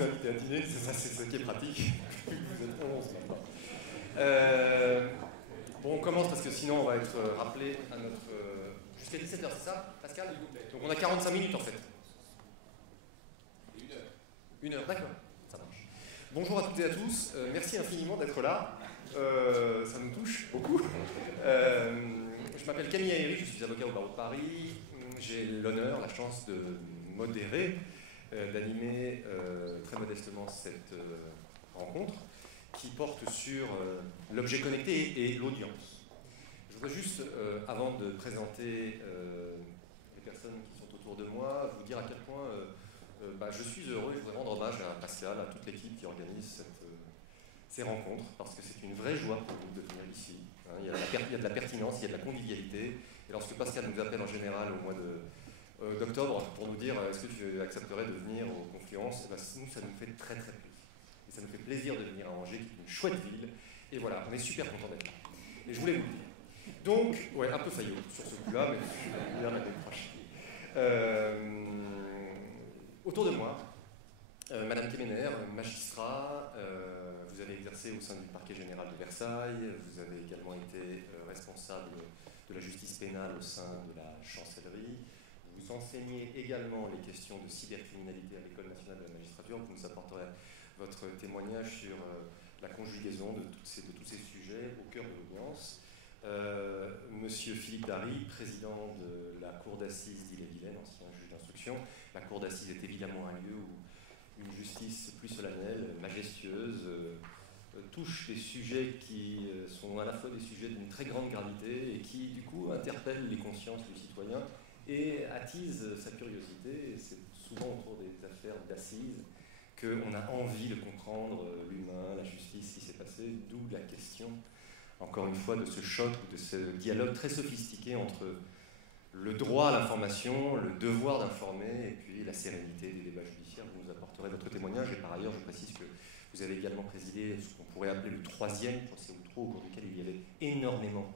vous inviter à dîner, c'est ce qui est pratique. Vous êtes 11 maintenant. Bon, on commence parce que sinon on va être rappelé à notre... jusqu'à 17h, c'est ça, Pascal? Donc on a 45 minutes en fait. Une heure, d'accord, ça marche. Bonjour à toutes et à tous, merci infiniment d'être là. Ça nous touche beaucoup. Je m'appelle Camille Aéry, je suis avocat au barreau de Paris. J'ai l'honneur, la chance de modérer, d'animer très modestement cette rencontre qui porte sur l'objet connecté et l'audience. Je voudrais juste, avant de présenter les personnes qui sont autour de moi, vous dire à quel point je suis heureux et je voudrais rendre hommage à Pascal, à toute l'équipe qui organise ces rencontres, parce que c'est une vraie joie pour nous de venir ici. Hein, il y a de la pertinence, il y a de la convivialité. Et lorsque Pascal nous appelle en général au mois d'octobre pour nous dire est-ce que tu accepterais de venir aux confluences, nous, ça nous fait très très plaisir. Et ça nous fait plaisir de venir à Angers, qui est une chouette ville. Et voilà, on est super content d'être là. Et je voulais vous le dire. Donc, ouais, un peu faillot sur ce coup-là, mais il y en a des proches. Autour de moi, Madame Kemener, magistrat, vous avez exercé au sein du parquet général de Versailles, vous avez également été responsable de la justice pénale au sein de la chancellerie, vous enseignez également les questions de cybercriminalité à l'École nationale de la magistrature, vous nous apporterez votre témoignage sur la conjugaison de tous ces sujets au cœur de l'audience. Monsieur Philippe Dary, président de la Cour d'assises d'Ille-et-Vilaine, ancien juge d'instruction. La Cour d'assises est évidemment un lieu où une justice plus solennelle, majestueuse, touche des sujets qui sont à la fois des sujets d'une très grande gravité et qui, du coup, interpellent les consciences du citoyen et attisent sa curiosité. Et c'est souvent autour des affaires d'assises qu'on a envie de comprendre l'humain, la justice, ce qui s'est passé, d'où la question, encore une fois, de ce choc, de ce dialogue très sophistiqué entre le droit à l'information, le devoir d'informer et puis la sérénité des débats judiciaires. Vous nous apporterez votre témoignage et par ailleurs, je précise que vous avez également présidé ce qu'on pourrait appeler le troisième procès Outreau, au cours duquel il y avait énormément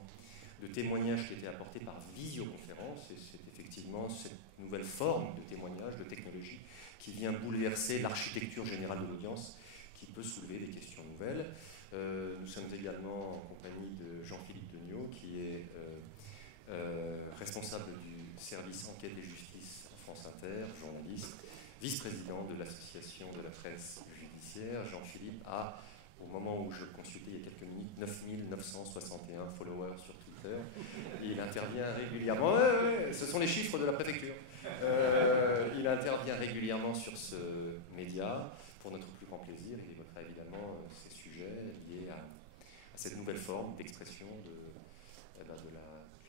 de témoignages qui étaient apportés par visioconférence et c'est effectivement cette nouvelle forme de témoignage, de technologie qui vient bouleverser l'architecture générale de l'audience, qui peut soulever des questions nouvelles. Nous sommes également en compagnie de Jean-Philippe Degnaud, qui est responsable du service enquête et justice à France Inter, journaliste, vice-président de l'association de la presse judiciaire. Jean-Philippe a, au moment où je consultais il y a quelques minutes, 9961 followers sur Twitter. Il intervient régulièrement, ce sont les chiffres de la préfecture. Il intervient régulièrement sur ce média pour notre plus grand plaisir. Il évoquera évidemment ces sujets liés à cette nouvelle forme d'expression du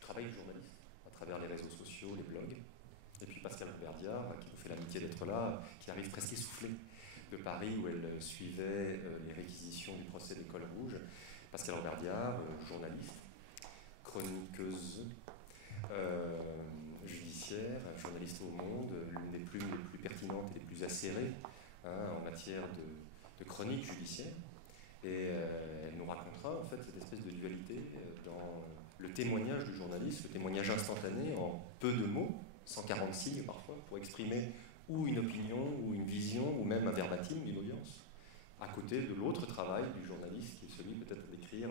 travail du journaliste à travers les réseaux sociaux, les blogs. Et puis Pascal Roberdiard, qui nous fait l'amitié d'être là, qui arrive presque essoufflée de Paris où elle suivait les réquisitions du procès des Cols Rouges. Pascal Roberdiard, journaliste, chroniqueuse judiciaire, journaliste au Monde, l'une des plumes les plus pertinentes et les plus acérées en matière de chronique judiciaire. Et elle nous racontera en fait cette espèce de dualité dans le témoignage du journaliste, le témoignage instantané en peu de mots, 140 signes parfois, pour exprimer ou une opinion, ou une vision, ou même un verbatim d'une audience, à côté de l'autre travail du journaliste, qui est celui peut-être d'écrire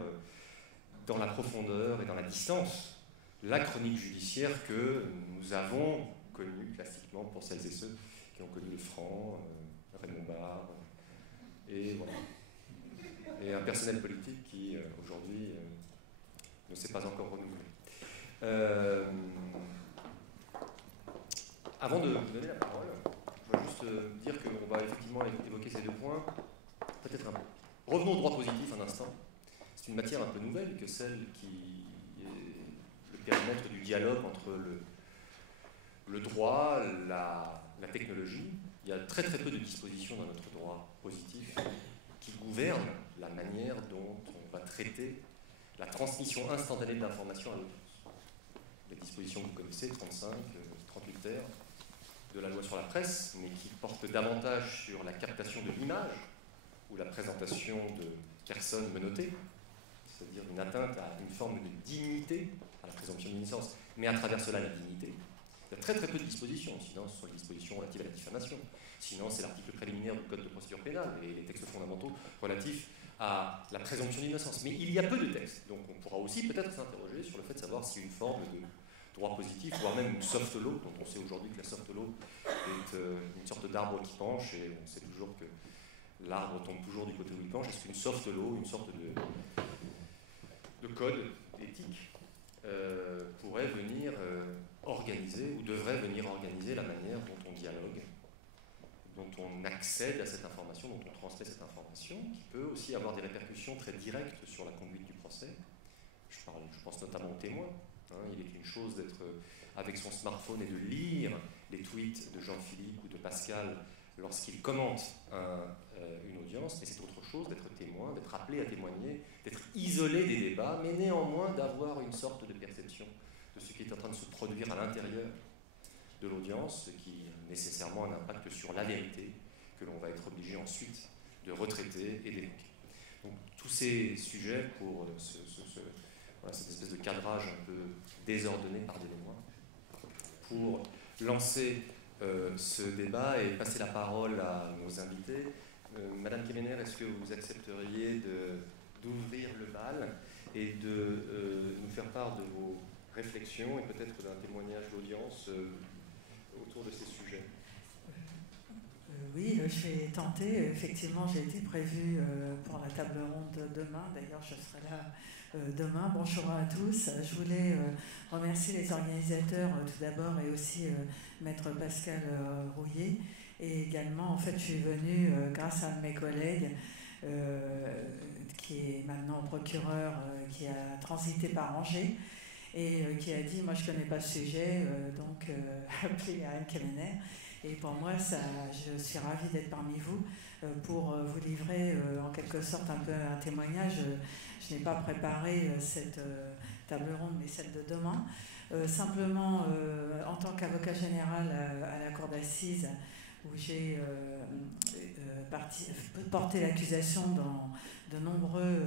dans la profondeur et dans la distance la chronique judiciaire que nous avons connue classiquement pour celles et ceux qui ont connu le Franc, Raymond Barre, et voilà. Et un personnel politique qui, aujourd'hui, ne s'est pas encore renouvelé. Avant de vous donner la parole, je vais juste dire qu'on va effectivement évoquer ces deux points. Peut-être un peu. Revenons au droit positif un instant. C'est une matière un peu nouvelle que celle qui est le périmètre du dialogue entre le droit, la technologie. Il y a très très peu de dispositions dans notre droit positif qui gouvernent la manière dont on va traiter la transmission instantanée d'informations à l'audience. Les dispositions que vous connaissez, 35, 38 terres, de la loi sur la presse, mais qui portent davantage sur la captation de l'image ou la présentation de personnes menottées, c'est-à-dire une atteinte à une forme de dignité, à la présomption d'innocence, mais à travers cela la dignité. Il y a très très peu de dispositions, sinon ce sont les dispositions relatives à la diffamation. Sinon, c'est l'article préliminaire du Code de procédure pénale et les textes fondamentaux relatifs à la présomption d'innocence. Mais il y a peu de textes, donc on pourra aussi peut-être s'interroger sur le fait de savoir si une forme de droit positif, voire même une soft law, dont on sait aujourd'hui que la soft law est une sorte d'arbre qui penche, et on sait toujours que l'arbre tombe toujours du côté où il penche. Est-ce qu'une soft law, une sorte de code éthique, pourrait venir organiser, ou devrait venir organiser la manière dont on dialogue, dont on accède à cette information, dont on transmet cette information, qui peut aussi avoir des répercussions très directes sur la conduite du procès. Je pense notamment aux témoins. Il est une chose d'être avec son smartphone et de lire les tweets de Jean-Philippe ou de Pascal lorsqu'ils commentent une audience, mais c'est autre chose d'être témoin, d'être appelé à témoigner, d'être isolé des débats, mais néanmoins d'avoir une sorte de perception de ce qui est en train de se produire à l'intérieur de l'audience, ce qui nécessairement a un impact sur la vérité que l'on va être obligé ensuite de retraiter et d'évoquer. Donc tous ces sujets pour cette espèce de cadrage un peu désordonné, pardonnez-moi, pour lancer ce débat et passer la parole à nos invités. Madame Kemener, est-ce que vous accepteriez d'ouvrir le bal et de nous faire part de vos réflexions et peut-être d'un témoignage d'audience autour de ces sujets? Oui, je vais tenter. Effectivement, j'ai été prévue pour la table ronde demain. D'ailleurs, je serai là demain. Bonjour à tous. Je voulais remercier les organisateurs tout d'abord et aussi Maître Pascal Rouillet. Et également, en fait, je suis venue grâce à un de mes collègues qui est maintenant procureur, qui a transité par Angers et qui a dit, moi je ne connais pas ce sujet, donc appelez Anne Kemener. Et pour moi, je suis ravie d'être parmi vous pour vous livrer en quelque sorte un peu un témoignage. Je n'ai pas préparé cette table ronde, mais celle de demain. Simplement, en tant qu'avocat général à la cour d'assises, où j'ai porté l'accusation dans de nombreux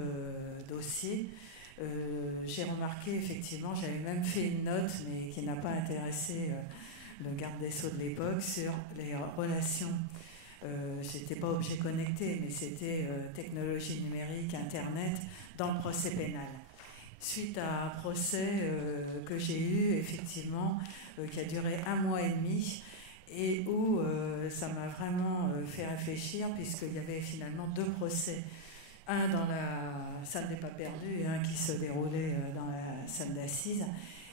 dossiers, j'ai remarqué effectivement, j'avais même fait une note, mais qui n'a pas intéressé le garde des Sceaux de l'époque, sur les relations. J'étais pas objet connecté, mais c'était technologie numérique, Internet, dans le procès pénal. Suite à un procès que j'ai eu, effectivement, qui a duré 1 mois et demi, et où ça m'a vraiment fait réfléchir, puisqu'il y avait finalement 2 procès. Un dans la salle des pas perdus et un qui se déroulait dans la salle d'assises,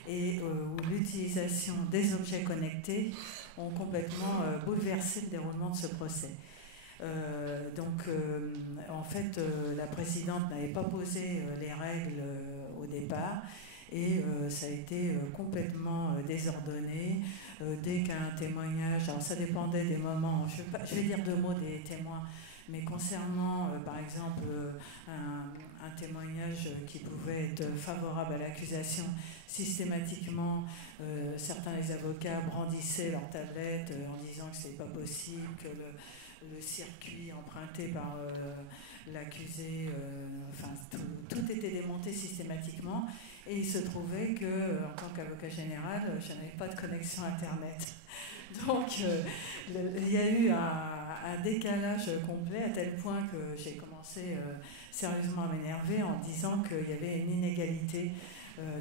et où l'utilisation des objets connectés ont complètement bouleversé le déroulement de ce procès. En fait, la présidente n'avait pas posé les règles au départ, et ça a été complètement désordonné. Dès qu'un témoignage, alors ça dépendait des moments, je vais dire 2 mots des témoins, mais concernant, par exemple, un témoignage qui pouvait être favorable à l'accusation, systématiquement, certains des avocats brandissaient leur tablette en disant que ce n'était pas possible, que le circuit emprunté par l'accusé, tout était démonté systématiquement. Et il se trouvait que, en tant qu'avocat général, je n'avais pas de connexion Internet. Donc, il y a eu un décalage complet, à tel point que j'ai commencé sérieusement à m'énerver en disant qu'il y avait une inégalité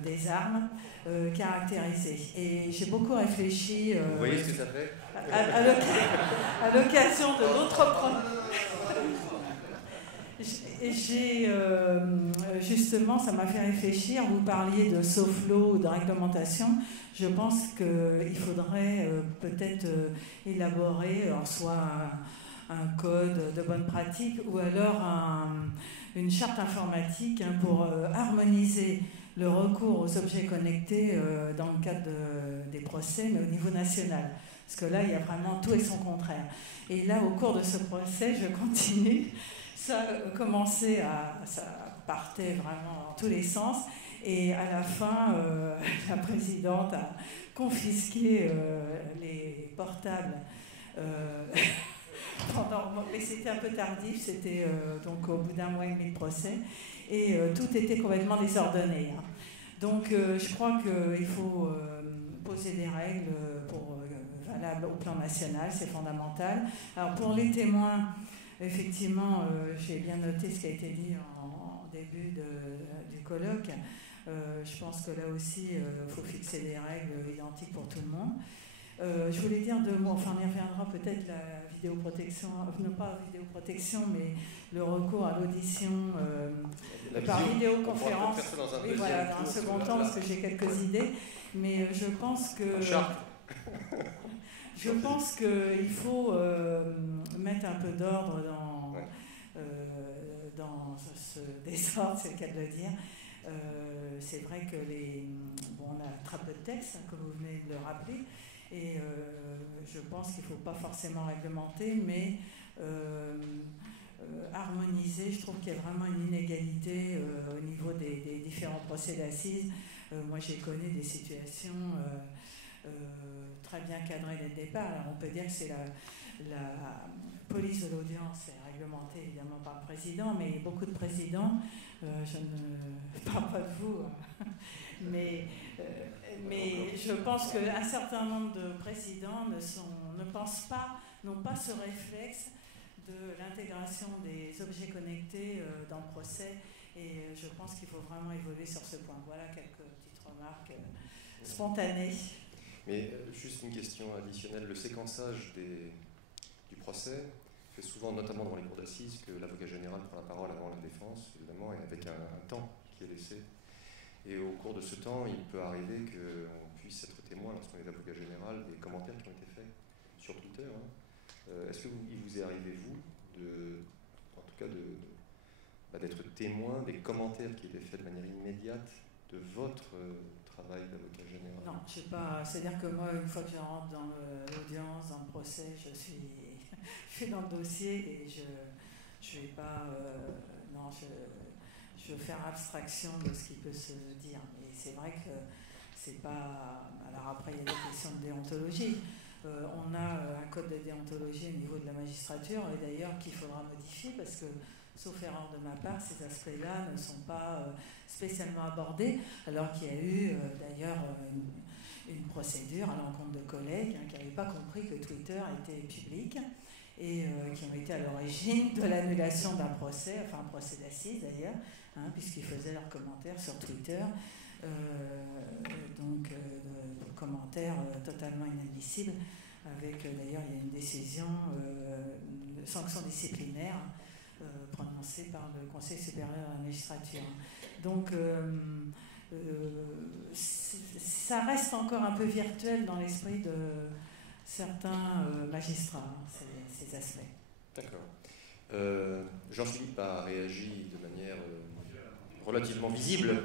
des armes caractérisées. Et j'ai beaucoup réfléchi... Vous voyez ce que ça fait à l'occasion de l'autre problème. Et justement, ça m'a fait réfléchir. Vous parliez de soft law ou de réglementation. Je pense qu'il faudrait peut-être élaborer soit un code de bonne pratique ou alors une charte informatique pour harmoniser le recours aux objets connectés dans le cadre des procès, mais au niveau national. Parce que là, il y a vraiment tout et son contraire. Et là, au cours de ce procès, je continue. Ça partait vraiment en tous les sens. Et à la fin, la présidente a confisqué les portables. Mais c'était un peu tardif, c'était donc au bout d'1 mois et demi de procès. Et tout était complètement désordonné. Donc je crois qu'il faut poser des règles valables au plan national, c'est fondamental. Alors pour les témoins, effectivement, j'ai bien noté ce qui a été dit en début du colloque. Je pense que là aussi, il faut fixer des règles identiques pour tout le monde. Je voulais dire deux mots, enfin on y reviendra peut-être, la vidéoprotection, non pas vidéoprotection, mais le recours à l'audition par vidéoconférence. Oui, voilà, dans un second temps, parce que j'ai quelques idées, mais je pense que qu'il faut mettre un peu d'ordre dans ce désordre, c'est le cas de le dire. C'est vrai que on a très peu de textes, comme vous venez de le rappeler, et je pense qu'il ne faut pas forcément réglementer, mais harmoniser. Je trouve qu'il y a vraiment une inégalité au niveau des différents procès d'assises. Moi, j'ai connu des situations très bien cadrées dès le départ. Alors, on peut dire que c'est la police de l'audience est réglementée évidemment par le président, mais beaucoup de présidents, je ne parle pas de vous, mais je pense qu'un certain nombre de présidents n'ont pas ce réflexe de l'intégration des objets connectés dans le procès, et je pense qu'il faut vraiment évoluer sur ce point. Voilà quelques petites remarques spontanées. Mais juste une question additionnelle, le séquençage du procès fait souvent, notamment dans les cours d'assises, que l'avocat général prend la parole avant la défense, évidemment, et avec un temps qui est laissé. Et au cours de ce temps, il peut arriver qu'on puisse être témoin, lorsqu'on est avocat général, des commentaires qui ont été faits sur Twitter. Est-ce qu'il vous est arrivé, vous, d'être témoin des commentaires qui étaient faits de manière immédiate de votre travail d'avocat général? Non, je sais pas. C'est-à-dire que moi, une fois que je rentre dans l'audience, dans le procès, je suis dans le dossier et je vais pas. Non, je veux faire abstraction de ce qui peut se dire. Et c'est vrai que c'est pas. Alors après, il y a des questions de déontologie. On a un code de déontologie au niveau de la magistrature, et d'ailleurs qu'il faudra modifier parce que, sauf erreur de ma part, ces aspects-là ne sont pas spécialement abordés, alors qu'il y a eu d'ailleurs une procédure à l'encontre de collègues qui n'avaient pas compris que Twitter était public et qui ont été à l'origine de l'annulation d'un procès, enfin un procès d'assises d'ailleurs, puisqu'ils faisaient leurs commentaires sur Twitter, donc de commentaires totalement inadmissibles, avec d'ailleurs il y a une décision de sanction disciplinaire prononcée par le Conseil supérieur de la magistrature. Donc ça reste encore un peu virtuel dans l'esprit de certains magistrats, ces aspects. D'accord. Jean-Philippe a réagi de manière relativement visible.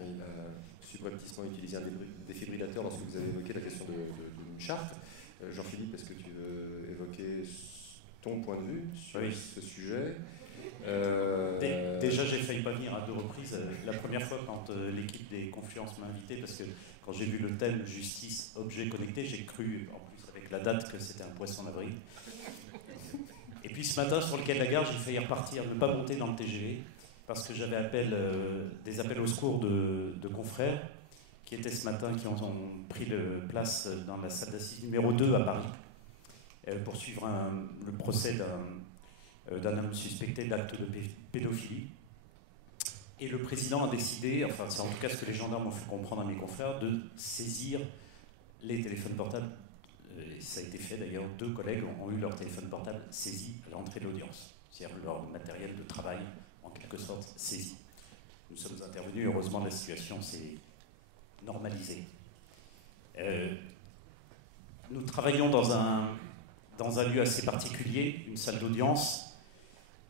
Il a subrepticement utilisé un défibrillateur lorsque vous avez évoqué la question d'une charte. Jean-Philippe, est-ce que tu veux évoquer ton point de vue sur ce sujet? Déjà, j'ai failli pas venir à 2 reprises. La première fois, quand l'équipe des Confluences m'a invité, parce que quand j'ai vu le thème justice, objet connecté, j'ai cru, en plus avec la date, que c'était un poisson d'avril. Et puis ce matin, sur le quai de la gare, j'ai failli repartir, ne pas monter dans le TGV, parce que j'avais des appels au secours de confrères qui étaient ce matin, qui ont pris place dans la salle d'assises numéro 2 à Paris pour suivre le procès d'un homme suspecté d'actes de pédophilie. Et le président a décidé, enfin c'est en tout cas ce que les gendarmes ont fait comprendre à mes confrères, de saisir les téléphones portables. Et ça a été fait d'ailleurs, 2 collègues ont eu leur téléphone portable saisi à l'entrée de l'audience. C'est-à-dire leur matériel de travail, en quelque sorte, saisi. Nous sommes intervenus, heureusement la situation s'est normalisée. Nous travaillons dans un lieu assez particulier, une salle d'audience.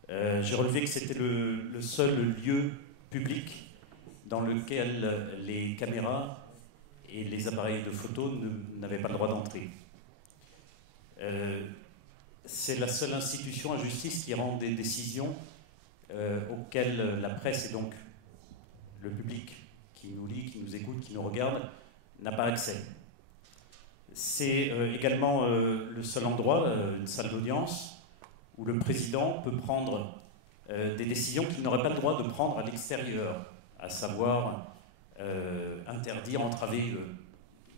J'ai relevé que c'était le seul lieu public dans lequel les caméras et les appareils de photo n'avaient pas le droit d'entrer. C'est la seule institution à justice qui rend des décisions auxquelles la presse et donc le public qui nous lit, qui nous écoute, qui nous regarde, n'a pas accès. C'est également le seul endroit, une salle d'audience, où le président peut prendre des décisions qu'il n'aurait pas le droit de prendre à l'extérieur, à savoir interdire, entraver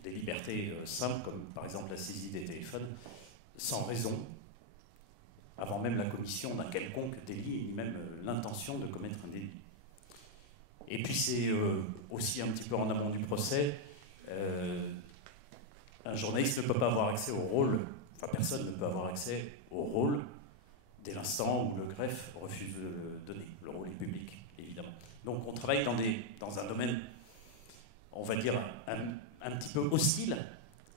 des libertés simples, comme par exemple la saisie des téléphones, sans raison, avant même la commission d'un quelconque délit, ni même l'intention de commettre un délit. Et puis c'est aussi un petit peu en amont du procès, un journaliste ne peut pas avoir accès au rôle, enfin personne ne peut avoir accès au rôle dès l'instant où le greffe refuse de le donner. Le rôle est public, évidemment. Donc on travaille dans un domaine, on va dire, un petit peu hostile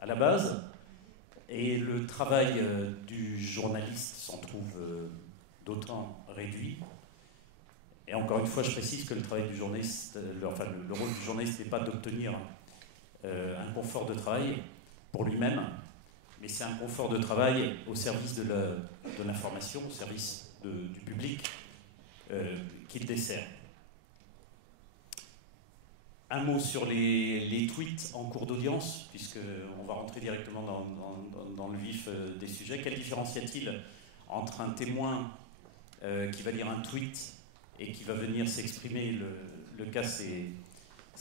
à la base, et le travail du journaliste s'en trouve d'autant réduit. Et encore une fois, je précise que le travail du journaliste, le rôle du journaliste n'est pas d'obtenir un confort de travail pour lui-même, mais c'est un confort de travail au service de l'information, au service du public qu'il dessert. Un mot sur les tweets en cours d'audience, puisqu'on va rentrer directement dans le vif des sujets. Quelle différence y a-t-il entre un témoin qui va lire un tweet et qui va venir s'exprimer? Le cas s'est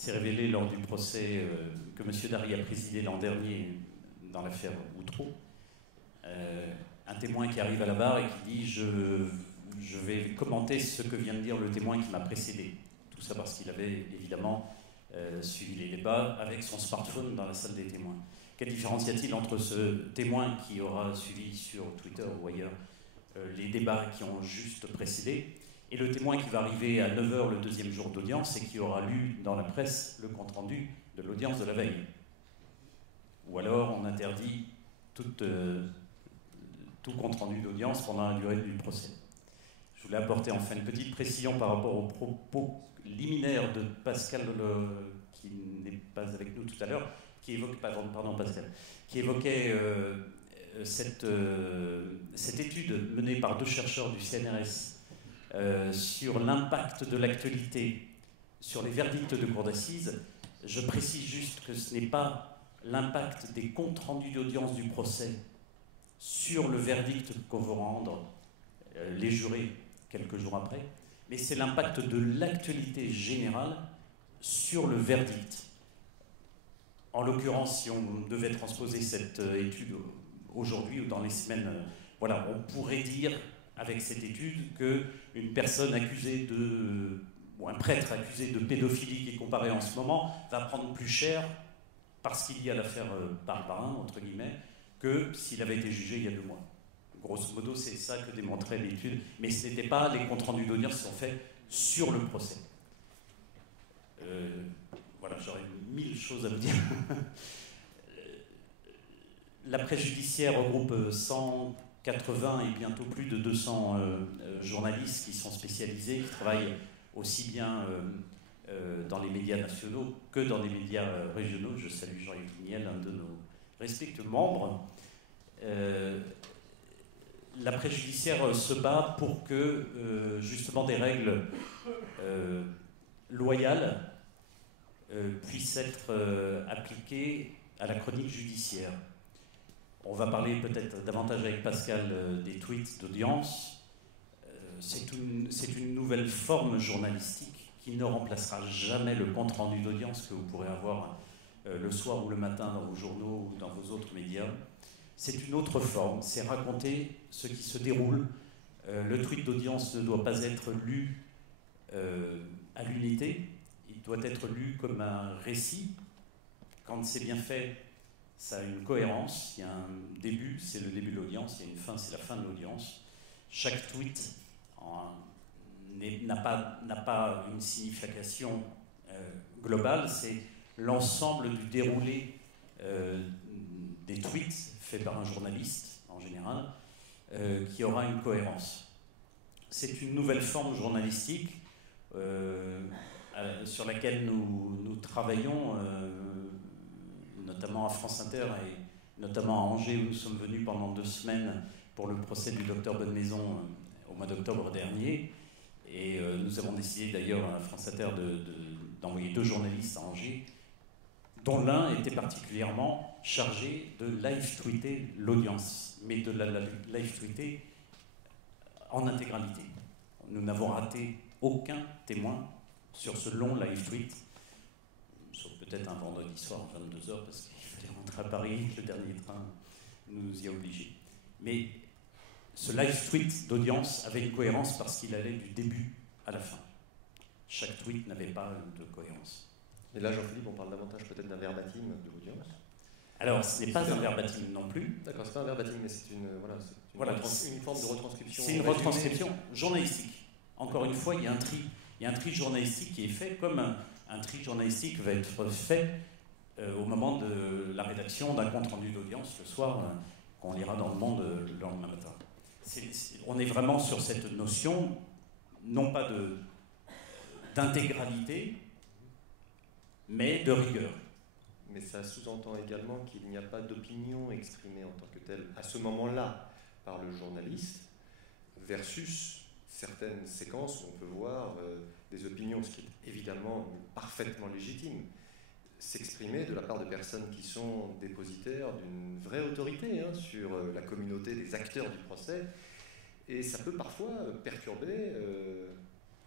révélé lors du procès que M. Darry a présidé l'an dernier dans l'affaire Outreau. Un témoin qui arrive à la barre et qui dit je vais commenter ce que vient de dire le témoin qui m'a précédé. Tout ça parce qu'il avait évidemment suivi les débats avec son smartphone dans la salle des témoins. Quelle différence y a-t-il entre ce témoin qui aura suivi sur Twitter ou ailleurs les débats qui ont juste précédé et le témoin qui va arriver à 9h le deuxième jour d'audience et qui aura lu dans la presse le compte-rendu de l'audience de la veille? Ou alors on interdit tout compte-rendu d'audience pendant la durée du procès. Je voulais apporter enfin une petite précision par rapport aux propos liminaires de Pascal, qui n'est pas avec nous tout à l'heure, qui évoquait cette étude menée par 2 chercheurs du CNRS sur l'impact de l'actualité sur les verdicts de cour d'assises. Je précise juste que ce n'est pas l'impact des comptes rendus d'audience du procès sur le verdict qu'on va rendre les jurés quelques jours après, mais c'est l'impact de l'actualité générale sur le verdict. En l'occurrence, si on devait transposer cette étude aujourd'hui ou dans les semaines, voilà, on pourrait dire avec cette étude qu'une personne accusée ou un prêtre accusé de pédophilie qui est comparé en ce moment va prendre plus cher parce qu'il y a l'affaire Barbarin, entre guillemets, que s'il avait été jugé il y a 2 mois. Grosso modo, c'est ça que démontrait l'étude, mais ce n'était pas les comptes rendus d'audience qui sont faits sur le procès. Voilà, j'aurais 1000 choses à vous dire. La presse judiciaire regroupe 180 et bientôt plus de 200 journalistes qui sont spécialisés, qui travaillent aussi bien dans les médias nationaux que dans les médias régionaux. Je salue Jean-Yves Vignel, un de nos respectueux membres. La presse judiciaire se bat pour que justement des règles loyales puissent être appliquées à la chronique judiciaire. On va parler peut-être davantage avec Pascal des tweets d'audience. C'est une nouvelle forme journalistique qui ne remplacera jamais le compte-rendu d'audience que vous pourrez avoir le soir ou le matin dans vos journaux ou dans vos autres médias. C'est une autre forme, c'est raconter ce qui se déroule. Le tweet d'audience ne doit pas être lu à l'unité, il doit être lu comme un récit. Quand c'est bien fait, ça a une cohérence, il y a un début, c'est le début de l'audience, il y a une fin, c'est la fin de l'audience. Chaque tweet n'a pas une signification globale, c'est l'ensemble du déroulé des tweets faits par un journaliste, en général, qui aura une cohérence. C'est une nouvelle forme journalistique sur laquelle nous travaillons, notamment à France Inter et notamment à Angers, où nous sommes venus pendant 2 semaines pour le procès du docteur Bonnemaison au mois d'octobre dernier. Et nous avons décidé d'ailleurs à France Inter d'envoyer 2 journalistes à Angers, dont l'un était particulièrement chargé de live-tweeter l'audience, mais de la live-tweeter en intégralité. Nous n'avons raté aucun témoin sur ce long live-tweet, sauf peut-être un vendredi soir à 22h, parce qu'il fallait rentrer à Paris, le dernier train nous y a obligés. Mais ce live tweet d'audience avait une cohérence parce qu'il allait du début à la fin. Chaque tweet n'avait pas de cohérence. Et là, Jean-Philippe, on parle davantage peut-être d'un verbatim de l'audience. Alors, ce n'est pas un verbatim non plus. D'accord, c'est pas un verbatim, mais c'est une forme de retranscription. C'est une retranscription journalistique. Encore une fois, il y a un tri journalistique qui est fait comme un tri journalistique va être fait au moment de la rédaction d'un compte-rendu d'audience le soir, qu'on lira dans Le Monde le lendemain matin. On est vraiment sur cette notion, non pas d'intégralité, mais de rigueur. Mais ça sous-entend également qu'il n'y a pas d'opinion exprimée en tant que telle à ce moment-là par le journaliste versus certaines séquences où on peut voir des opinions, ce qui est évidemment parfaitement légitime, s'exprimer de la part de personnes qui sont dépositaires d'une vraie autorité sur la communauté des acteurs du procès. Et ça peut parfois perturber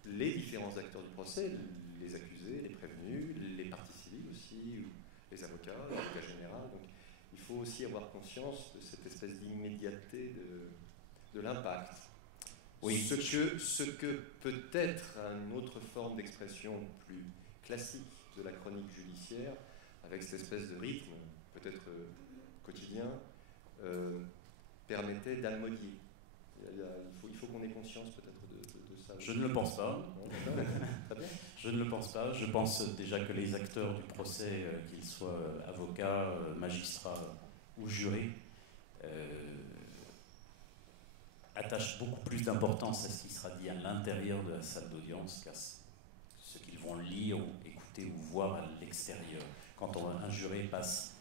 les différents acteurs du procès, les accusés, les prévenus, les parties civiles aussi, les avocats, l'avocat général. Donc il faut aussi avoir conscience de cette espèce d'immédiateté de l'impact. Oui. Ce que peut-être une autre forme d'expression plus classique de la chronique judiciaire, avec cette espèce de rythme, peut-être quotidien, permettait d'almodier. Il faut qu'on ait conscience peut-être de ça. Je ne le pense pas. Je ne le pense pas. Je pense déjà que les acteurs du procès, qu'ils soient avocats, magistrats ou jurés, attachent beaucoup plus d'importance à ce qui sera dit à l'intérieur de la salle d'audience qu'à ce qu'ils vont lire ou écouter ou voir à l'extérieur. Quand un juré passe,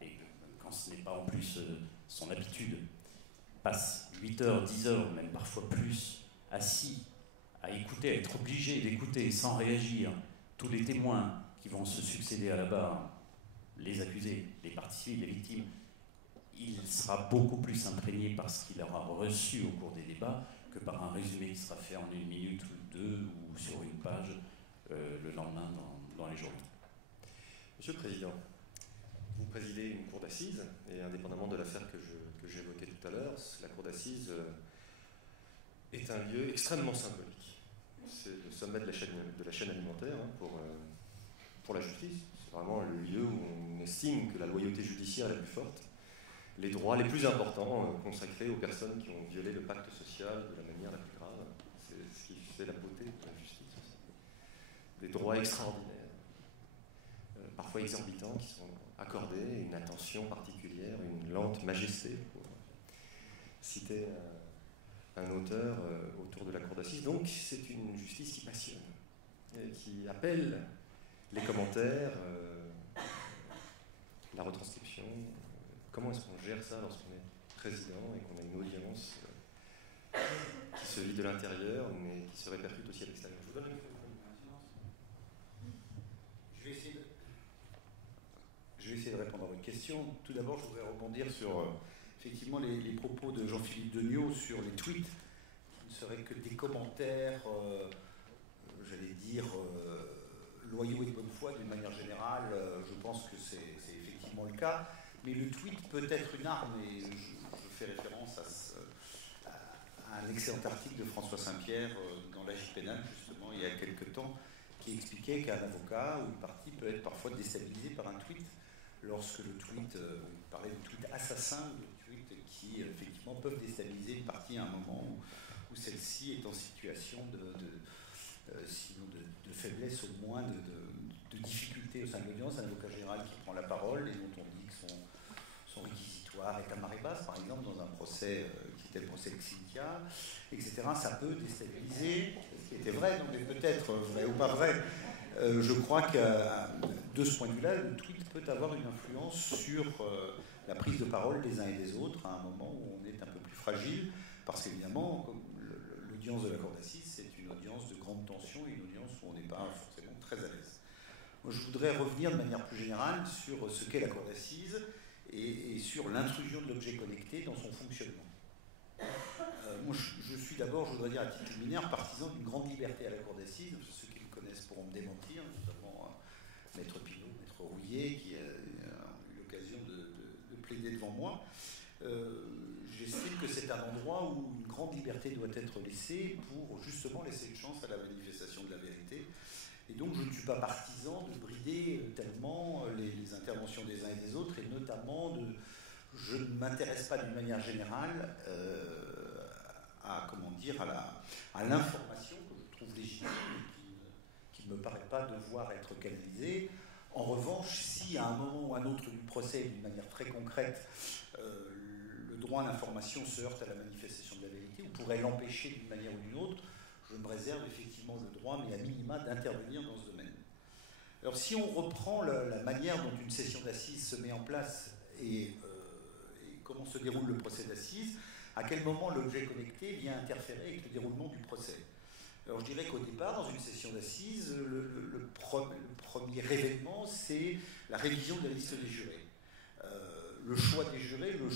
et quand ce n'est pas en plus son habitude, passe 8 heures, 10 heures, même parfois plus, assis, à écouter, à être obligé d'écouter sans réagir tous les témoins qui vont se succéder à la barre, les accusés, les parties civiles, les victimes, il sera beaucoup plus imprégné par ce qu'il aura reçu au cours des débats que par un résumé qui sera fait en 1 minute ou 2 ou sur une page le lendemain dans les journaux. Monsieur le Président, vous présidez une cour d'assises, et indépendamment de l'affaire que j'évoquais tout à l'heure, la cour d'assises est un lieu extrêmement symbolique. C'est le sommet de la chaîne alimentaire pour la justice. C'est vraiment le lieu où on estime que la loyauté judiciaire est la plus forte, les droits les plus importants consacrés aux personnes qui ont violé le pacte social de la manière la plus grave. C'est ce qui fait la beauté de la justice aussi. Des droits extraordinaires, parfois exorbitants, qui sont accordés, une attention particulière, une lente majesté, pour citer un auteur autour de la cour d'assises. Donc c'est une justice qui passionne, qui appelle les commentaires, la retranscription. Comment est-ce qu'on gère ça lorsqu'on est président et qu'on a une audience qui se vit de l'intérieur mais qui se répercute aussi à l'extérieur? Je vous donne Je vais essayer de répondre à votre question. Tout d'abord, je voudrais rebondir sur effectivement les propos de Jean-Philippe Degnaud sur les tweets, qui ne seraient que des commentaires, j'allais dire, loyaux et de bonne foi d'une manière générale. Je pense que c'est effectivement le cas. Mais le tweet peut être une arme, et je fais référence à un excellent article de François Saint-Pierre dans l'Agit pénal, justement, il y a quelques temps, qui expliquait qu'un avocat ou une partie peut être parfois déstabilisé par un tweet, lorsque le tweet, il parlait de tweets assassins, de tweets qui, effectivement, peuvent déstabiliser une partie à un moment où celle-ci est en situation sinon de faiblesse, au moins de difficulté au sein de l'audience. Un avocat général qui prend la parole et dont on dit que son réquisitoire est à marée basse, par exemple, dans un procès qui était le procès de Cynthia, etc. Ça peut déstabiliser, ce qui était vrai, donc mais peut-être vrai ou pas vrai. Je crois que de ce point de vue-là, le tweet peut avoir une influence sur la prise de parole des uns et des autres à un moment où on est un peu plus fragile, parce qu'évidemment, l'audience de la cour d'assises, c'est une audience de grande tension, une audience où on n'est pas forcément très à l'aise. Moi, je voudrais revenir de manière plus générale sur ce qu'est la cour d'assises et sur l'intrusion de l'objet connecté dans son fonctionnement. Moi, je suis d'abord, je voudrais dire à titre liminaire, partisan d'une grande liberté à la cour d'assises. Ceux qui me connaissent pourront me démentir, notamment Maître Pinault, Maître Rouillet, qui a eu l'occasion de plaider devant moi. J'estime que c'est un endroit où une grande liberté doit être laissée pour justement laisser une chance à la manifestation de la vérité. Et donc je ne suis pas partisan de brider tellement les interventions des uns et des autres, et notamment je ne m'intéresse pas d'une manière générale à l'information que je trouve légitime et qui ne me paraît pas devoir être canalisée. En revanche, si à un moment ou à un autre du procès, d'une manière très concrète, le droit à l'information se heurte à la manifestation de la vérité, ou pourrait l'empêcher d'une manière ou d'une autre, je me réserve effectivement le droit, mais à minima, d'intervenir dans ce domaine. Alors si on reprend la manière dont une session d'assises se met en place et comment se déroule le procès d'assises, à quel moment l'objet connecté vient interférer avec le déroulement du procès. Alors je dirais qu'au départ, dans une session d'assises, le premier événement, c'est la révision de la liste des jurés. Le choix des jurés de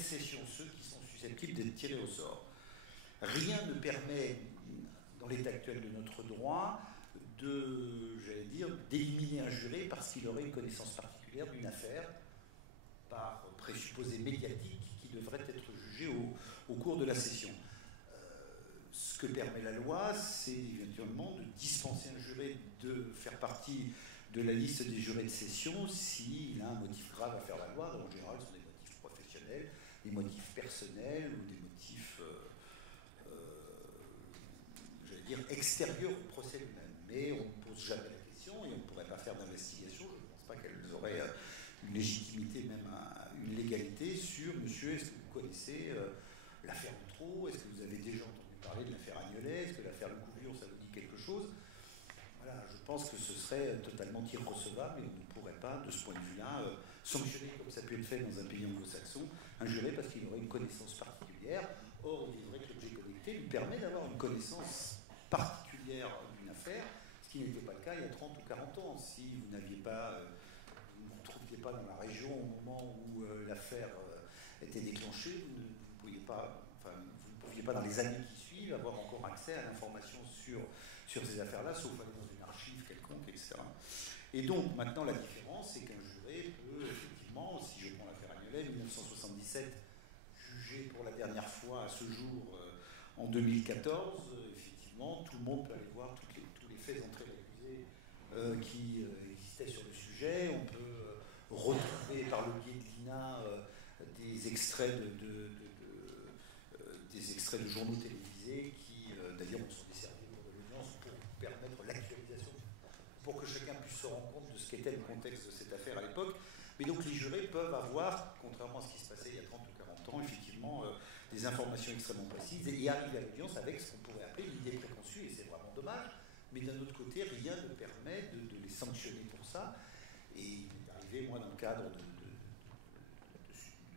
session, ceux qui sont susceptibles d'être tirés au sort. Rien ne permet, dans l'état actuel de notre droit, d'éliminer un juré parce qu'il aurait une connaissance particulière d'une affaire, par présupposé médiatique, qui devrait être jugée au cours de la session. Ce que permet la loi, c'est éventuellement de dispenser un juré de faire partie de la liste des jurés de session s'il a un motif grave à faire valoir. En général, ce sont des motifs professionnels, des motifs personnels ou des motifs extérieurs au procès lui-même. Mais on ne pose jamais la question et on ne pourrait pas faire d'investigation. Je ne pense pas qu'elles auraient une légitimité, même une légalité sur monsieur, est-ce que vous connaissez l'affaire Outreau, est-ce que vous avez déjà entendu parler de l'affaire Agnolet, est-ce que l'affaire Lecouvrure, ça vous dit quelque chose? Voilà, je pense que ce serait totalement irrecevable et on ne pourrait pas, de ce point de vue-là, sanctionner, comme ça peut être fait dans un pays anglo-saxon, un juré parce qu'il aurait une connaissance particulière. Or, il est vrai que l'objet connecté lui permet d'avoir une connaissance particulière d'une affaire, ce qui n'était pas le cas il y a 30 ou 40 ans. Si vous n'aviez pas, vous ne vous trouviez pas dans la région au moment où l'affaire était déclenchée, vous ne pouviez pas, dans les années qui suivent, avoir encore accès à l'information sur ces affaires-là, sauf aller dans une archive quelconque, etc. Et donc, maintenant, la différence, c'est qu'un juré peut, effectivement, si je prends l'affaire Agnolet, 1977, jugé pour la dernière fois à ce jour en 2014, effectivement, tout le monde peut aller voir tous les faits entrés d'accusés qui existaient sur le sujet. On peut retrouver par le biais de l'INA des extraits de journaux télévisés qui, d'ailleurs, sont desservis pour de l'audience pour permettre l'actualisation, pour que chacun puisse se rendre compte de ce qu'était le contexte de cette affaire à l'époque. Mais donc les jurés peuvent avoir, contrairement à ce qui se passait il y a 30 ou 40 ans, effectivement, des informations extrêmement précises et arriver à l'audience avec ce qu'on pourrait appeler l'idée préconçue, et c'est vraiment dommage. Mais d'un autre côté, rien ne permet de les sanctionner pour ça. Et il est arrivé, moi, dans le cadre de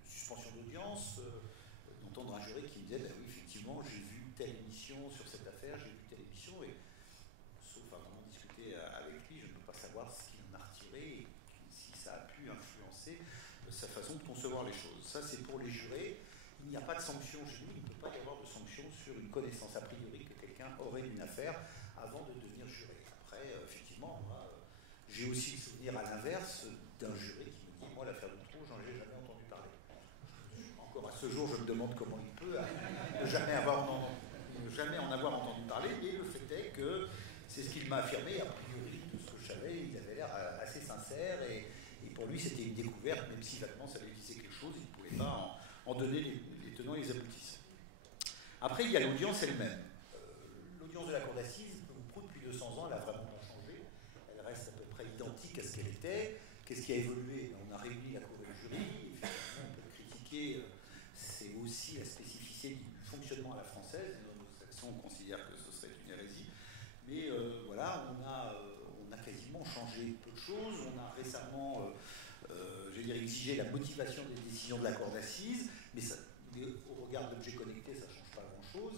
suspension d'audience, d'entendre un juré qui me disait bah oui, effectivement, j'ai vu telle émission sur cette affaire, j'ai vu telle émission, et sauf à vraiment discuter avec lui, je ne peux pas savoir ce qu'il en a retiré et si ça a pu influencer sa façon de concevoir les choses. Ça, c'est pour les jurés. Il n'y a pas de sanction chez nous, il ne peut pas y avoir de sanction sur une connaissance a priori que quelqu'un aurait d'une affaire avant de devenir juré. Après, effectivement, j'ai aussi le souvenir à l'inverse d'un juré qui me dit moi, l'affaire Outreau, j'en ai jamais entendu parler. Encore à ce jour, je me demande comment il peut ne jamais en avoir entendu parler, et le fait est que c'est ce qu'il m'a affirmé, a priori, tout ce que je savais, il avait l'air assez sincère, et pour lui, c'était une découverte, même si vaguement ça lui disait quelque chose, il ne pouvait pas en donner les tenants et les aboutissants. Après, il y a l'audience elle-même. L'audience de la cour d'assises, depuis 200 ans, elle a vraiment pas changé. Elle reste à peu près identique à ce qu'elle était. Qu'est-ce qui a évolué? On a réuni la cour et le jury. Effectivement, on peut le critiquer. C'est aussi la spécificité du fonctionnement à la française. Les anglo-saxons considèrent que ce serait une hérésie. Mais voilà, on a quasiment changé peu de choses. On a récemment exigé la motivation des décisions de la cour d'assises, mais au regard de l'objet connecté, ça ne change pas grand-chose.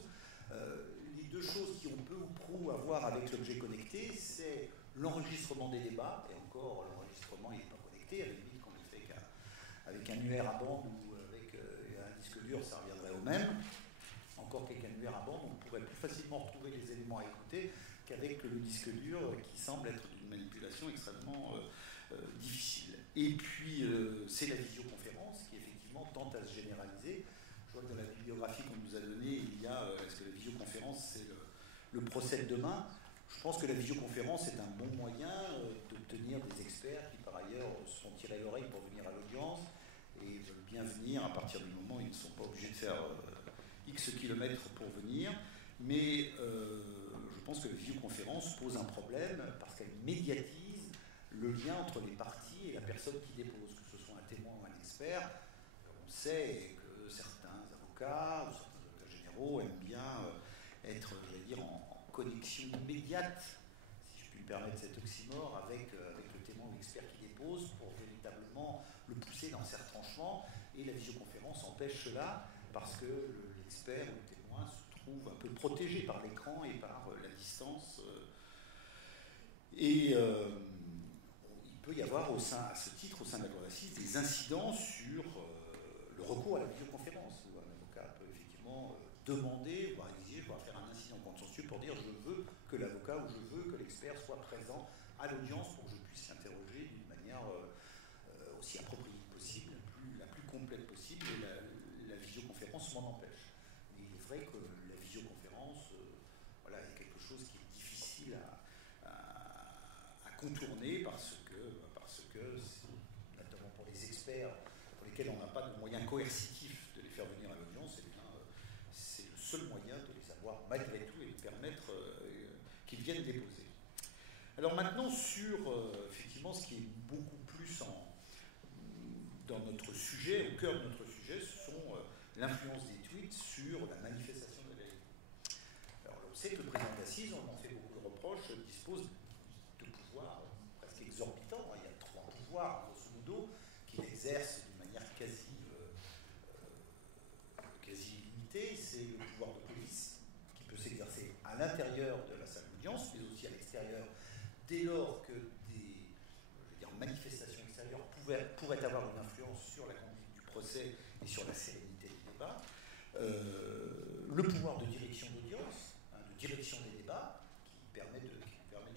Les deux choses qui ont peu ou prou à voir avec l'objet connecté, c'est l'enregistrement des débats, et encore, l'enregistrement il n'est pas connecté, à la limite qu'on le fait avec un UR à bande ou avec un disque dur, ça reviendrait au même. Encore qu'avec un UR à bande, on pourrait plus facilement retrouver les éléments à écouter, qu'avec le disque dur qui semble être d'une manipulation extrêmement difficile. Et puis, c'est la visioconférence qui, effectivement, tente à se généraliser. Je vois que dans la bibliographie qu'on nous a donnée, il y a est-ce que la visioconférence, c'est le procès de demain? Je pense que la visioconférence est un bon moyen d'obtenir des experts qui, par ailleurs, se sont tirés l'oreille pour venir à l'audience et veulent bien venir à partir du moment où ils ne sont pas obligés de faire X kilomètres pour venir. Mais je pense que la visioconférence pose un problème parce qu'elle médiatise le lien entre les parties et la personne qui dépose, que ce soit un témoin ou un expert. On sait que certains avocats ou certains avocats généraux aiment bien être, je vais dire, en connexion immédiate, si je puis me permettre cet oxymore, avec le témoin ou l'expert qui dépose pour véritablement le pousser dans ses retranchements. Et la visioconférence empêche cela parce que l'expert ou le témoin se trouve un peu protégé par l'écran et par la distance. Et il peut y avoir à ce titre, au sein de la cour d'assises, des incidents sur le recours à la visioconférence, où un avocat peut effectivement demander, voire exiger, voire faire un incident contentieux pour dire je veux que l'avocat ou je veux que l'expert soit présent à l'audience pour que je puisse l'interroger d'une manière aussi appropriée possible, la plus complète possible, et la visioconférence m'en empêche. Mais il est vrai que la visioconférence voilà, est quelque chose qui est difficile à contourner parce que notamment pour les experts pour lesquels on n'a pas de moyens coercitifs de les faire venir à l'audience, c'est le seul moyen de les avoir malgré tout et de permettre qu'ils viennent déposer. Alors maintenant sur effectivement ce qui est beaucoup plus dans notre sujet, au cœur de notre sujet, ce sont l'influence des tweets sur la manifestation de la vérité. Alors on sait que le président d'assises, on en fait beaucoup de reproches, dispose de pouvoirs presque exorbitants. Il y a 3 pouvoirs, grosso modo, qu'il exerce d'une manière quasi illimitée. C'est le pouvoir de police, qui peut s'exercer à l'intérieur de la salle d'audience, mais aussi à l'extérieur, dès lors que des manifestations extérieures pourraient avoir une influence sur la conduite du procès et sur la sérénité du débat. Le pouvoir de direction d'audience, de direction des débats, qui permet de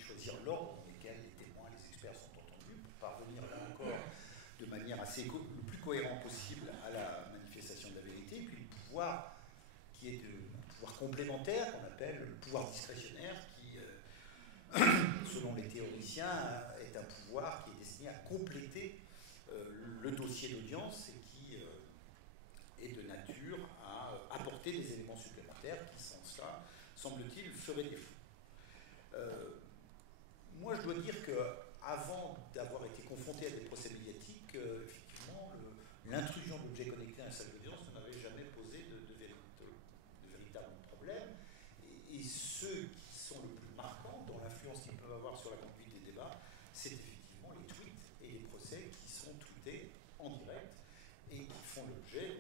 choisir l'ordre dans lequel les témoins, les experts sont entendus, pour parvenir là encore de manière le plus cohérent possible à la manifestation de la vérité. Et puis le pouvoir qui est un pouvoir complémentaire, qu'on appelle le pouvoir discrétionnaire, qui, selon les théoriciens, est un pouvoir qui est destiné à compléter le dossier d'audience et qui est de nature à apporter des éléments supplémentaires qui, sans cela, semble-t-il, feraient défaut. Moi, je dois dire qu'avant d'avoir été confronté à des procès médiatiques, effectivement, l'intrusion de l'objet connecté à la salle d'audience ne m'avait jamais posé de véritables problèmes. Et ceux qui sont le plus marquants dans l'influence qu'ils peuvent avoir sur la conduite des débats, c'est effectivement les tweets et les procès qui sont tweetés en direct et qui font l'objet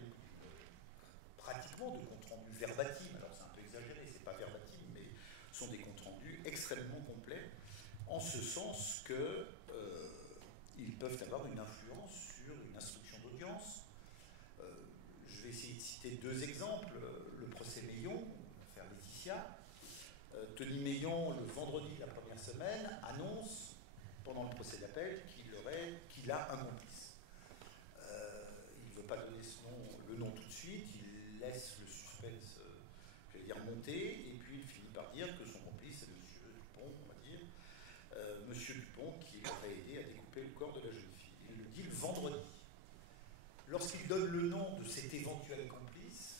pratiquement de comptes rendus verbatim. Alors c'est un peu exagéré, c'est pas verbatim, mais ce sont des comptes rendus extrêmement complets, en ce sens qu'ils peuvent avoir une influence sur une instruction d'audience. Je vais essayer de citer 2 exemples. Le procès Meillon, l'affaire Laetitia. Tony Meillon, le vendredi de la première semaine, annonce, pendant le procès d'appel, qu'il a un complice. Il ne veut pas donner le nom tout de suite, il laisse le suspense, monter, et puis il finit par dire que son complice, c'est monsieur Dupont, on va dire, monsieur Dupont, qui l'aurait aidé à découper le corps de la jeune fille. Il le dit le vendredi. Lorsqu'il donne le nom de cet éventuel complice,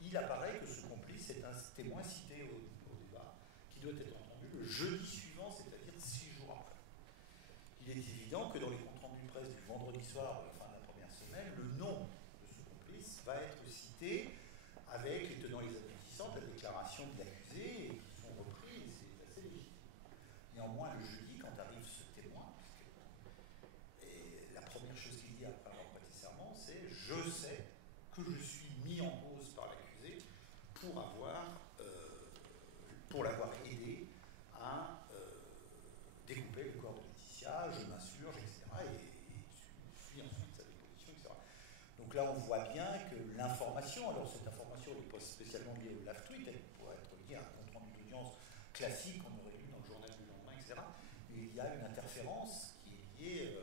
il apparaît que ce complice est un témoin cité au débat, qui doit être entendu le jeudi suivant, c'est-à-dire 6 jours après. Il est évident que dans les comptes rendus presse du vendredi soir de la fin de la première semaine, le nom de ce complice va être cité avec les tenants et les aboutissants de la déclaration de l'accusé et qui sont repris, et c'est assez légitime. Néanmoins, le jeudi, quand arrive ce témoin, et la première chose qu'il dit après avoir prêté serment, c'est « Je sais que je suis mis en cause par l'accusé pour l'avoir aidé à découper le corps de Laetitia, je m'insurge, etc. » Et il suit ensuite sa déposition, etc. Donc là, on voit bien que l'information, alors cette information n'est pas spécialement liée au live tweet, elle pourrait être liée à un compte rendu d'audience classique qu'on aurait lu dans le journal du lendemain, etc. Mais il y a une interférence qui est liée,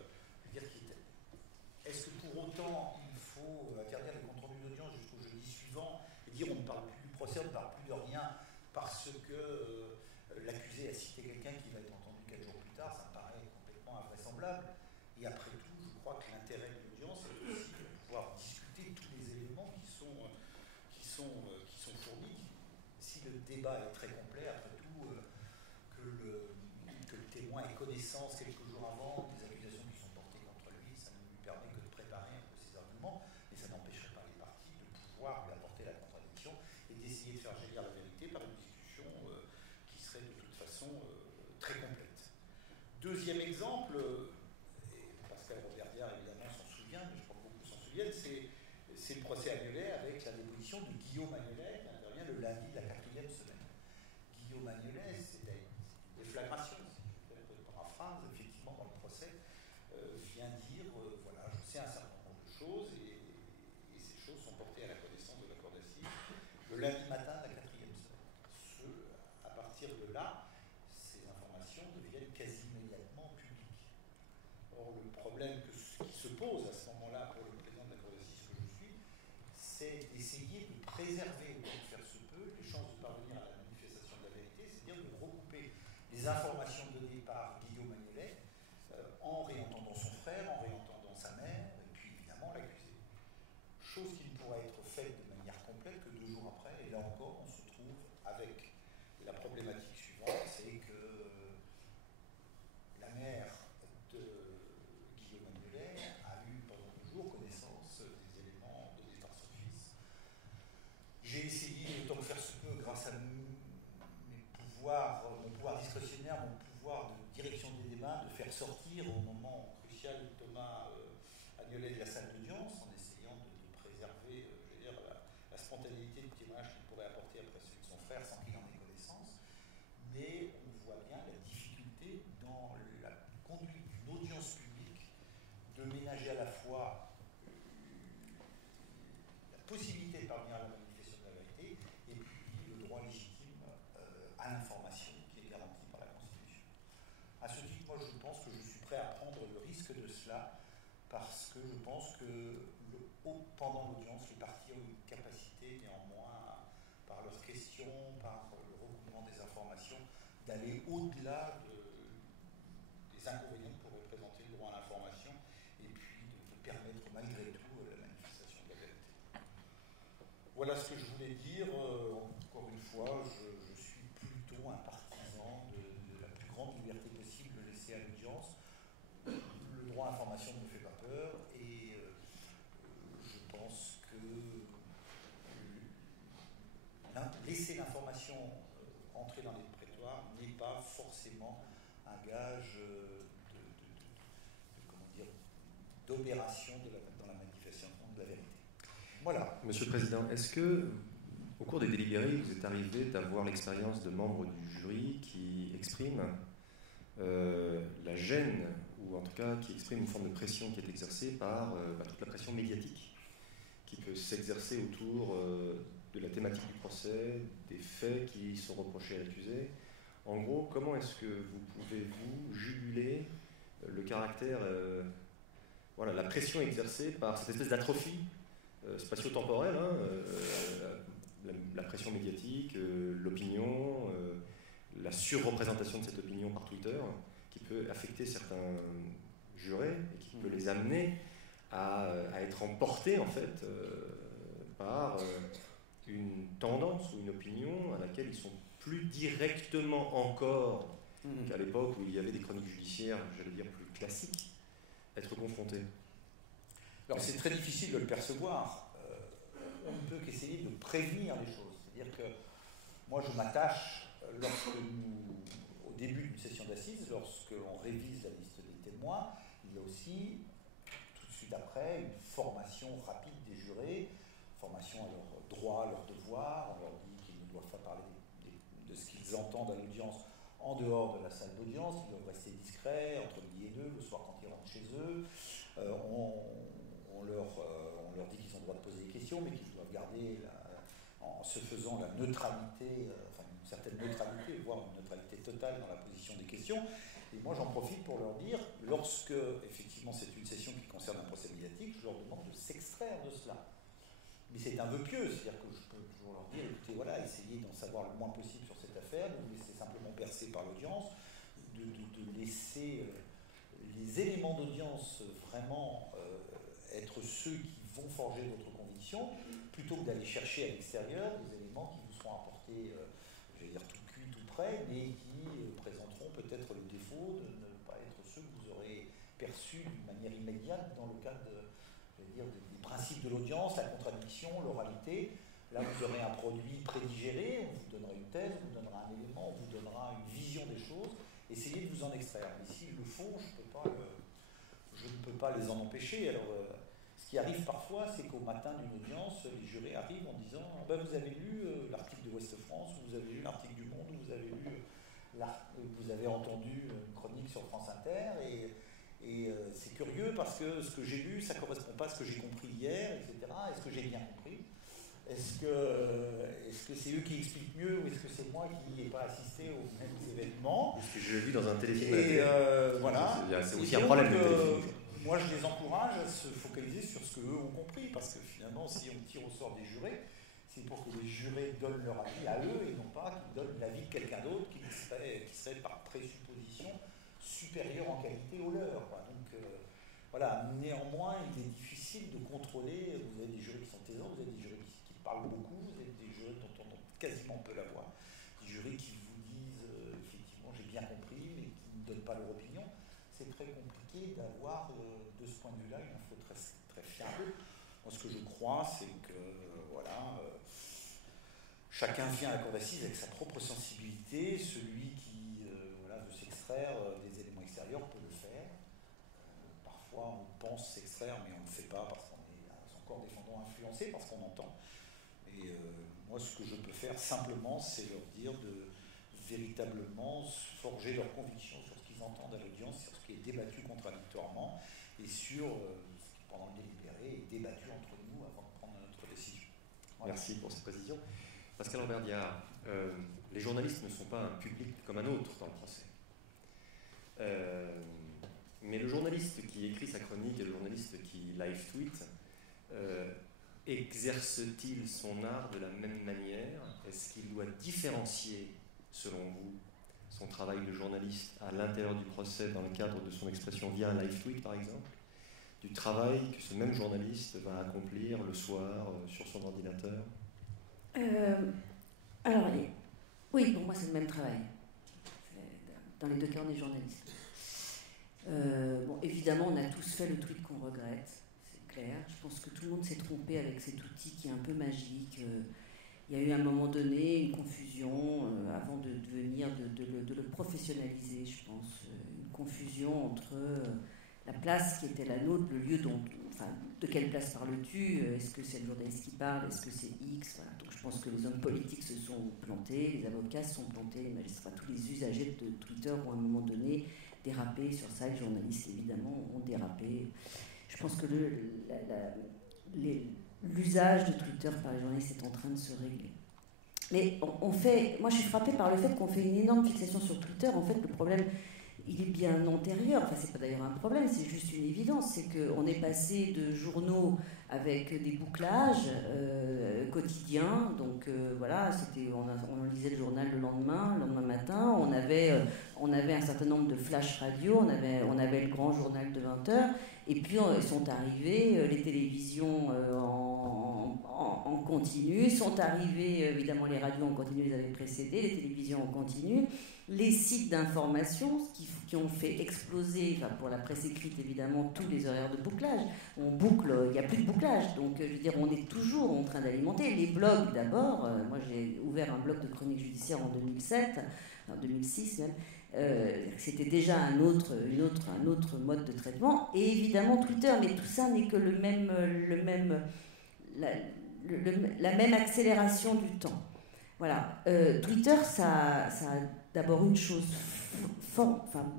est-ce que pour autant il faut interdire les comptes rendus d'audience jusqu'au jeudi suivant et dire on ne parle plus du procès, on ne parle plus de rien parce que l'accusé a cité quelqu'un qui va être entendu 4 jours plus tard, ça me paraît complètement invraisemblable. Et après tout, je crois que l'intérêt de l'audience est aussi de pouvoir discuter tous les éléments qui sont fournis. Si le débat est très complet, après tout, que le témoin ait connaissance quelques jours avant des accusations qui sont portées contre lui, ça ne lui permet que de préparer un peu ses arguments, mais ça n'empêcherait pas les parties de pouvoir lui apporter la contradiction et d'essayer de faire jaillir la vérité par une discussion qui serait de toute façon très complète. Deuxième exemple, et Pascal Robert-Diard évidemment s'en souvient, mais je crois que beaucoup s'en souviennent, c'est le procès Agnelet avec la déposition de Guillaume Agnelet qui intervient le lundi de la 4e semaine. Guillaume Agnelet, c'était une déflagration, si je peux être paraphrase, effectivement dans le procès, vient dire voilà, je sais un certain nombre de choses et ces choses sont portées à la connaissance de la cour d'assises le lundi matin de la 4e semaine. À partir de là, ces informations deviennent quasi immédiatement publiques. Or, le problème qui se pose à ce moment-là pour le président de la cour d'assises que je suis, c'est d'essayer de préserver autant que faire se peut les chances de parvenir à la manifestation de la vérité, c'est-à-dire de regrouper les informations données par Guillaume Agnelet en réentendant son frère, en réentendant sa mère, et puis évidemment l'accusé. Chose qui ne pourra être faite de manière complète que 2 jours après, et là encore on se trouve avec la problématique suivante, c'est que la mère de Guillaume Agnelet a eu pendant 2 jours connaissance des éléments donnés par son fils. J'ai essayé, autant que faire se peut, grâce à mon pouvoir discrétionnaire, mon pouvoir de direction des débats, de faire sortir au moment crucial Thomas Agnelet de la salle d'audience, en essayant de préserver la spontanéité du témoignage qu'il pourrait apporter après celui de son frère sans qu'il en ait connaissance. Mais on voit bien la difficulté dans la conduite d'une audience publique de ménager à la fois la possibilité de parvenir à la manifestation de la vérité et puis le droit légitime à l'information qui est garanti par la Constitution. À ce titre, moi je pense que je suis prêt à prendre le risque de cela parce que je pense que pendant l'audience, les parties ont une capacité néanmoins, par leurs questions, par le recoupement des informations, d'aller au-delà des inconvénients que pourrait présenter le droit à l'information et puis de permettre malgré tout la manifestation de la vérité. Voilà ce que je voulais dire. Encore une fois, je suis plutôt un partisan de la plus grande liberté possible laissée à l'audience. Le droit à l'information ne me fait pas peur et je pense que laisser l'information entrer dans les prétoires n'est pas forcément un gage d'opération dans la manifestation de la vérité. Voilà. Monsieur le Président, est-ce que, au cours des délibérés, vous êtes arrivé d'avoir l'expérience de membres du jury qui expriment la gêne, ou en tout cas qui expriment une forme de pression qui est exercée par toute la pression médiatique qui peut s'exercer autour de la thématique du procès, des faits qui sont reprochés à l'accusé. En gros, comment est-ce que vous pouvez-vous juguler le caractère, la pression exercée par cette espèce d'atrophie spatio-temporelle, la pression médiatique, l'opinion, la surreprésentation de cette opinion par Twitter, qui peut affecter certains jurés et qui peut les amener à être emportés en fait par une tendance ou une opinion à laquelle ils sont plus directement encore qu'à l'époque où il y avait des chroniques judiciaires, j'allais dire plus classiques, être confrontés. Alors c'est très difficile de le percevoir. On ne peut qu'essayer de prévenir les choses. C'est-à-dire que moi je m'attache, au début d'une session d'assises, lorsque l'on révise la liste des témoins, il y a aussi tout de suite après une formation rapide des jurés, formation à leurs droits, à leurs devoirs. On leur dit qu'ils ne doivent pas parler de ce qu'ils entendent à l'audience en dehors de la salle d'audience, qu'ils doivent rester discrets entre midi et 2, le soir quand ils rentrent chez eux. On leur dit qu'ils ont le droit de poser des questions, mais qu'ils doivent garder, en se faisant la neutralité, une certaine neutralité, voire une neutralité totale dans la position des questions. Et moi, j'en profite pour leur dire, lorsque, effectivement, c'est une session qui concerne un procès médiatique, je leur demande de s'extraire de cela. Mais c'est un vœu pieux, c'est-à-dire que je peux toujours leur dire, écoutez, voilà, essayez d'en savoir le moins possible sur cette affaire, de vous laisser simplement bercer par l'audience, de laisser les éléments d'audience vraiment être ceux qui vont forger votre conviction, plutôt que d'aller chercher à l'extérieur des éléments qui vous seront apportés, je vais dire tout cuit, tout prêt, mais qui présenteront peut-être le défaut de ne pas être ceux que vous aurez perçus d'une manière immédiate dans le cadre des principes de l'audience, la contradiction, l'oralité. Là, vous aurez un produit prédigéré, on vous donnera une thèse, on vous donnera un élément, on vous donnera une vision des choses. Essayez de vous en extraire. Mais s'ils le font, je ne peux pas les en empêcher. Alors, ce qui arrive parfois, c'est qu'au matin d'une audience, les jurés arrivent en disant « Vous avez lu l'article de Ouest France, vous avez lu l'article du Monde, vous avez entendu une chronique sur France Inter, et c'est curieux parce que ce que j'ai lu, ça ne correspond pas à ce que j'ai compris hier, etc. Est-ce que j'ai bien compris ? Est-ce que c'est eux qui expliquent mieux, ou est-ce que c'est moi qui n'ai pas assisté aux mêmes événements ? Parce que je l'ai vu dans un téléfilm. Et voilà. C'est aussi un problème de téléfilm. Moi, je les encourage à se focaliser sur ce qu'eux ont compris, parce que finalement, si on tire au sort des jurés, c'est pour que les jurés donnent leur avis à eux, et non pas qu'ils donnent l'avis de quelqu'un d'autre qui serait par présupposition supérieur en qualité au leur. Quoi. Donc, voilà. Néanmoins, il est difficile de contrôler. Vous avez des jurés qui sont taisants, vous avez des jurés qui parlent beaucoup, vous avez des jurés dont on entend quasiment peu la voix, des jurés qui vous disent effectivement j'ai bien compris, mais qui ne donnent pas leur opinion. C'est très compliqué d'avoir de ce point de vue-là une info très, très fiable. Moi, ce que je crois, c'est que chacun vient à la cour d'assises avec sa propre sensibilité. Celui qui veut s'extraire des éléments extérieurs peut le faire. Parfois, on pense s'extraire, mais on ne le fait pas parce qu'on est encore défendant influencé, parce qu'on entend. Et moi, ce que je peux faire simplement, c'est leur dire de véritablement forger leur conviction sur ce qu'ils entendent à l'audience, sur ce qui est débattu contradictoirement et sur ce qui, pendant le délibéré, est débattu entre nous avant de prendre notre décision. Voilà. Merci pour cette précision. Pascal Lambert-Diard, les journalistes ne sont pas un public comme un autre dans le procès. Mais le journaliste qui écrit sa chronique et le journaliste qui live tweet, exerce-t-il son art de la même manière ? Est-ce qu'il doit différencier, selon vous, son travail de journaliste à l'intérieur du procès dans le cadre de son expression via un live tweet, par exemple, du travail que ce même journaliste va accomplir le soir sur son ordinateur ? Alors, oui, pour moi c'est le même travail. Dans les deux cas, on est journaliste. Bon, évidemment, on a tous fait le tweet qu'on regrette, c'est clair. Je pense que tout le monde s'est trompé avec cet outil qui est un peu magique. Il y a eu à un moment donné une confusion avant de devenir, de le professionnaliser, je pense. Une confusion entre la place qui était la nôtre, le lieu de quelle place parles-tu ? Est-ce que c'est le journaliste qui parle ? Est-ce que c'est X ? Voilà. Donc je pense que les hommes politiques se sont plantés, les avocats se sont plantés, les magistrats, tous les usagers de Twitter ont à un moment donné dérapé sur ça. Les journalistes, évidemment, ont dérapé. Je pense que l'usage de Twitter par les journalistes est en train de se régler. Mais moi je suis frappée par le fait qu'on fait une énorme fixation sur Twitter. En fait, le problème, il est bien antérieur. Enfin, c'est pas d'ailleurs un problème, c'est juste une évidence. C'est qu'on est passé de journaux avec des bouclages quotidiens. Donc voilà, on lisait le journal le lendemain matin. On avait un certain nombre de flash radio. On avait le grand journal de 20h. Et puis sont arrivées les télévisions en continu, sont arrivées évidemment les radios en continu, les avaient précédées, les télévisions en continu, les sites d'information qui ont fait exploser, enfin pour la presse écrite évidemment, tous les horaires de bouclage. On boucle, il n'y a plus de bouclage, donc je veux dire, on est toujours en train d'alimenter. Les blogs d'abord, moi j'ai ouvert un blog de chronique judiciaire en 2007, en 2006 même. C'était déjà un autre mode de traitement, et évidemment Twitter, mais tout ça n'est que la même accélération du temps. Voilà. Twitter, ça a d'abord une chose,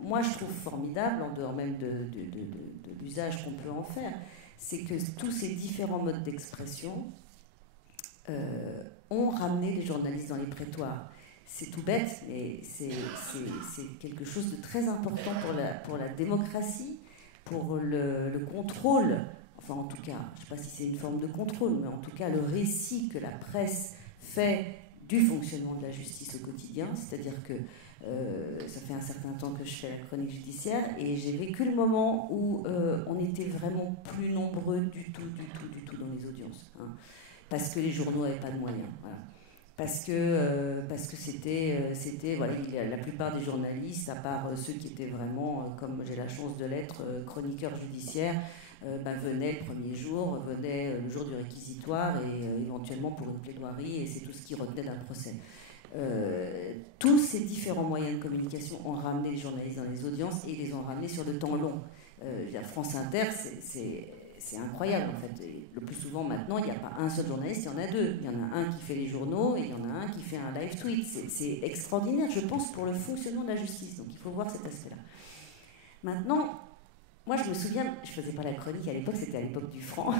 moi je trouve formidable, en dehors même de l'usage qu'on peut en faire, c'est que tous ces différents modes d'expression ont ramené les journalistes dans les prétoires. c'est tout bête, mais c'est quelque chose de très important pour la démocratie, pour le contrôle, enfin en tout cas, je ne sais pas si c'est une forme de contrôle, mais en tout cas le récit que la presse fait du fonctionnement de la justice au quotidien, c'est-à-dire que ça fait un certain temps que je fais la chronique judiciaire et j'ai vécu le moment où on était vraiment plus nombreux du tout dans les audiences, hein, parce que les journaux n'avaient pas de moyens, voilà. Parce que c'était voilà, la plupart des journalistes, à part ceux qui étaient vraiment, comme j'ai la chance de l'être, chroniqueurs judiciaires, venaient le premier jour, venaient le jour du réquisitoire et éventuellement pour une plaidoirie, et c'est tout ce qui retenait d'un procès. Tous ces différents moyens de communication ont ramené les journalistes dans les audiences et ils les ont ramenés sur le temps long. La France Inter, c'est incroyable en fait. Et le plus souvent maintenant, il n'y a pas un seul journaliste, il y en a deux. Il y en a un qui fait les journaux et il y en a un qui fait un live tweet. C'est extraordinaire, je pense, pour le fonctionnement de la justice. Donc il faut voir cet aspect-là. Maintenant, moi je me souviens, je ne faisais pas la chronique à l'époque, c'était à l'époque du Franc,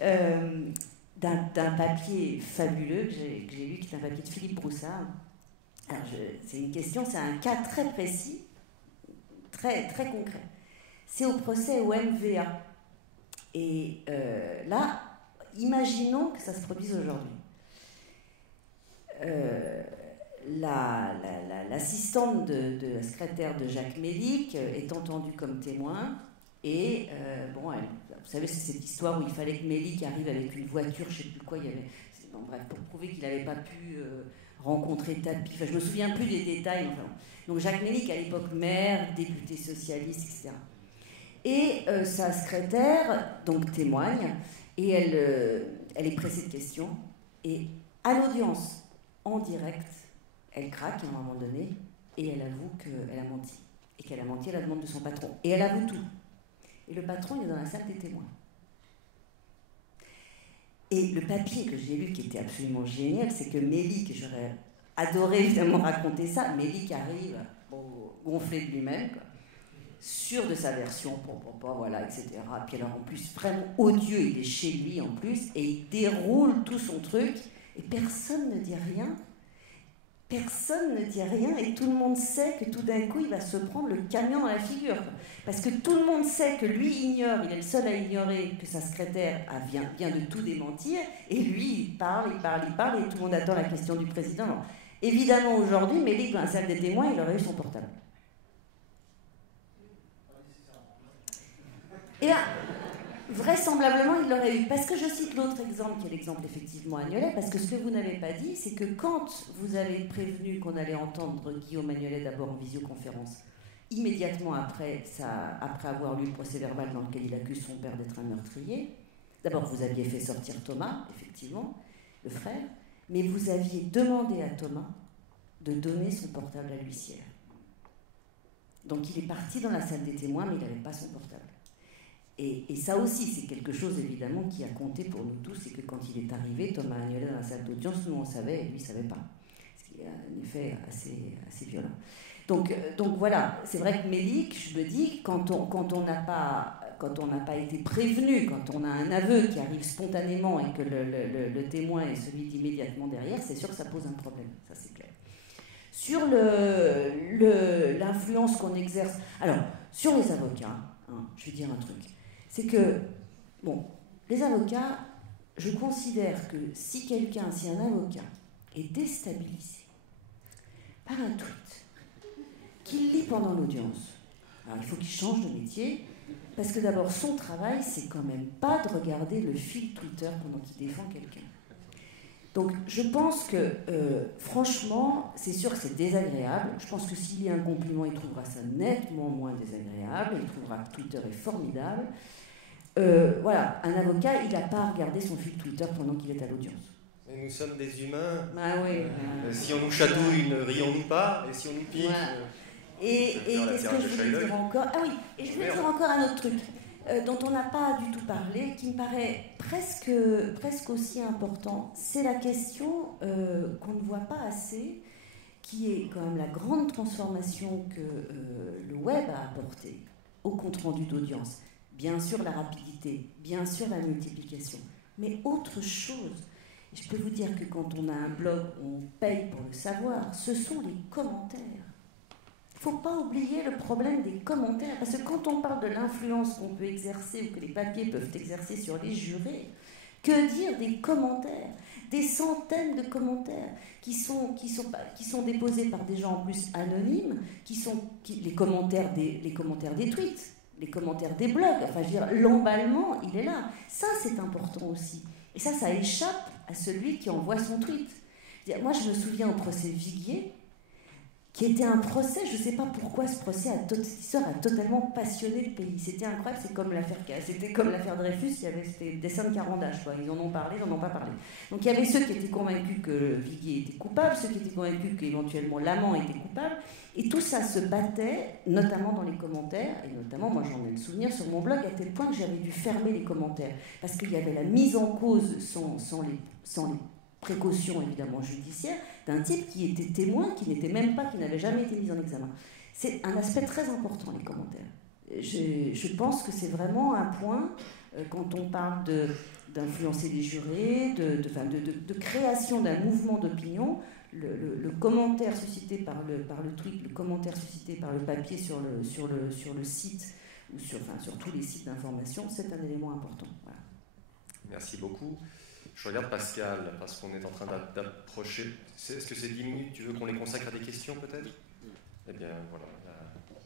d'un papier fabuleux que j'ai lu, qui est un papier de Philippe Broussard. Alors c'est une question, c'est un cas très précis, très, très concret. C'est au procès au MVA. Et là, imaginons que ça se produise aujourd'hui. L'assistante de la secrétaire de Jacques Mélic est entendue comme témoin. Et bon, vous savez, c'est cette histoire où il fallait que Mélic arrive avec une voiture, je ne sais plus quoi, il y avait, bon, bref, pour prouver qu'il n'avait pas pu rencontrer Tapie. Enfin, je ne me souviens plus des détails. Enfin. Donc Jacques Mélic, à l'époque maire, député socialiste, etc. Et sa secrétaire donc témoigne et elle est pressée de questions et à l'audience en direct elle craque à un moment donné et elle avoue qu'elle a menti et qu'elle a menti à la demande de son patron et elle avoue tout et le patron il est dans la salle des témoins et le papier que j'ai lu qui était absolument génial c'est que Mélic, j'aurais adoré évidemment raconter ça, Mélic arrive gonflé de lui-même quoi, sûr de sa version, voilà, etc. Puis alors en plus, vraiment odieux, il est chez lui en plus, et il déroule tout son truc, et personne ne dit rien. Personne ne dit rien, et tout le monde sait que tout d'un coup, il va se prendre le camion dans la figure. Parce que tout le monde sait que lui ignore, il est le seul à ignorer que sa secrétaire vient de tout démentir, et lui, il parle, et tout le monde attend la question du président. Alors, évidemment, aujourd'hui, Mélic, dans la salle des témoins, il aurait eu son portable. Et là, vraisemblablement, il l'aurait eu. Parce que je cite l'autre exemple, qui est l'exemple effectivement Agnolet, parce que ce que vous n'avez pas dit, c'est que quand vous avez prévenu qu'on allait entendre Guillaume Agnolet d'abord en visioconférence, immédiatement après avoir lu le procès-verbal dans lequel il accuse son père d'être un meurtrier, d'abord vous aviez fait sortir Thomas, effectivement, le frère, mais vous aviez demandé à Thomas de donner son portable à l'huissière. Donc il est parti dans la salle des témoins, mais il n'avait pas son portable. Et ça aussi, c'est quelque chose évidemment qui a compté pour nous tous, c'est que quand il est arrivé, Thomas Agnolet dans la salle d'audience, nous on savait et lui ne savait pas. Ce qui est un effet assez violent. Donc voilà, c'est vrai que Mélic, je me dis, quand on n'a pas été prévenu, quand on a un aveu qui arrive spontanément et que le témoin est celui d'immédiatement derrière, c'est sûr que ça pose un problème, ça c'est clair. Sur l'influence qu'on exerce, alors sur les avocats, hein, je vais dire un truc. C'est que, bon, les avocats, je considère que si un avocat est déstabilisé par un tweet qu'il lit pendant l'audience, alors il faut qu'il change de métier, parce que d'abord, son travail, c'est quand même pas de regarder le fil Twitter pendant qu'il défend quelqu'un. Donc, je pense que, franchement, c'est sûr que c'est désagréable. Je pense que s'il y a un compliment, il trouvera ça nettement moins désagréable. Il trouvera que Twitter est formidable. Voilà, un avocat, il n'a pas à regarder son fil Twitter pendant qu'il est à l'audience. Et nous sommes des humains. Ah oui. Si on nous chatouille, ne rions-nous pas. Et si on nous pique... Voilà. Et qu'est-ce que je voulais dire encore ? Ah oui, et je voulais dire encore un autre truc dont on n'a pas du tout parlé, qui me paraît presque aussi important. C'est la question qu'on ne voit pas assez, qui est quand même la grande transformation que le web a apportée au compte-rendu d'audience. Bien sûr la rapidité, bien sûr la multiplication, mais autre chose Et je peux vous dire que quand on a un blog, on paye pour le savoir, ce sont les commentaires. Il ne faut pas oublier le problème des commentaires, parce que quand on parle de l'influence qu'on peut exercer ou que les papiers peuvent exercer sur les jurés, que dire des commentaires, des centaines de commentaires qui sont déposés par des gens en plus anonymes, les commentaires des tweets, les commentaires des blogs, enfin je veux dire, l'emballement, il est là. Ça, c'est important aussi. Et ça échappe à celui qui envoie son tweet. Moi, je me souviens au procès Viguier, qui était un procès, je ne sais pas pourquoi ce procès, cette histoire a totalement passionné le pays. C'était incroyable, c'était comme l'affaire Dreyfus, il y avait des dessins de Carandache, quoi. Ils en ont parlé, ils n'en ont pas parlé. Donc il y avait ceux qui étaient convaincus que Viguier était coupable, ceux qui étaient convaincus qu'éventuellement l'amant était coupable, et tout ça se battait, notamment dans les commentaires, et notamment, moi j'en ai le souvenir sur mon blog, à tel point que j'avais dû fermer les commentaires, parce qu'il y avait la mise en cause sans les précautions évidemment judiciaires, d'un type qui était témoin, qui n'avait jamais été mis en examen. C'est un aspect très important, les commentaires. Je pense que c'est vraiment un point, quand on parle d'influencer les jurés, de création d'un mouvement d'opinion, le commentaire suscité par le tweet, le commentaire suscité par le papier sur le site, ou sur tous les sites d'information, c'est un élément important. Voilà. Merci beaucoup. Je regarde Pascal, parce qu'on est en train d'approcher. Est-ce que c'est 10 minutes? Tu veux qu'on les consacre à des questions, peut-être? Eh bien, voilà,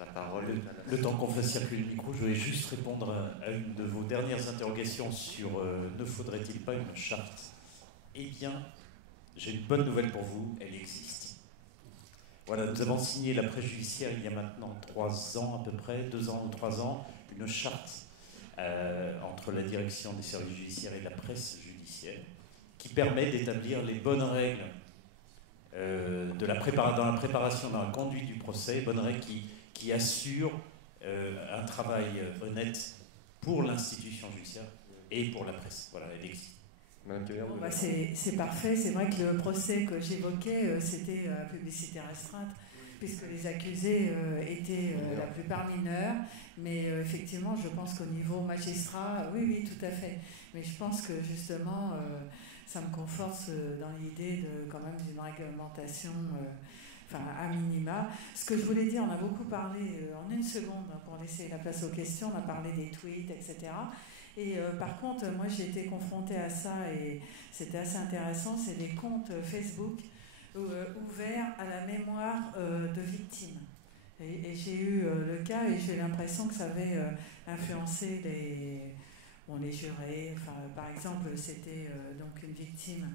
la parole. Le temps qu'on fasse circuler le micro, je voulais juste répondre à une de vos dernières interrogations sur ne faudrait-il pas une charte? Eh bien, j'ai une bonne nouvelle pour vous, elle existe. Voilà, nous avons signé la préjudiciaire il y a maintenant 3 ans à peu près, 2 ans ou 3 ans, une charte entre la direction des services judiciaires et de la presse judiciaire qui permet d'établir les bonnes règles dans la préparation, dans la conduite du procès, bonnes règles qui assurent un travail honnête pour l'institution judiciaire et pour la presse. Voilà, elle existe. C'est parfait. C'est vrai que le procès que j'évoquais, c'était publicité restreinte, puisque les accusés étaient la plupart mineurs. Mais effectivement, je pense qu'au niveau magistrat, oui, tout à fait. Mais je pense que justement, ça me conforte dans l'idée de quand même d'une réglementation, à minima. Ce que je voulais dire, on a beaucoup parlé, en une seconde, pour laisser la place aux questions, on a parlé des tweets, etc. Et par contre, moi j'ai été confrontée à ça et c'était assez intéressant, c'est des comptes Facebook ouverts à la mémoire de victimes. Et j'ai eu le cas et j'ai l'impression que ça avait influencé les jurés. Par exemple, c'était donc une victime,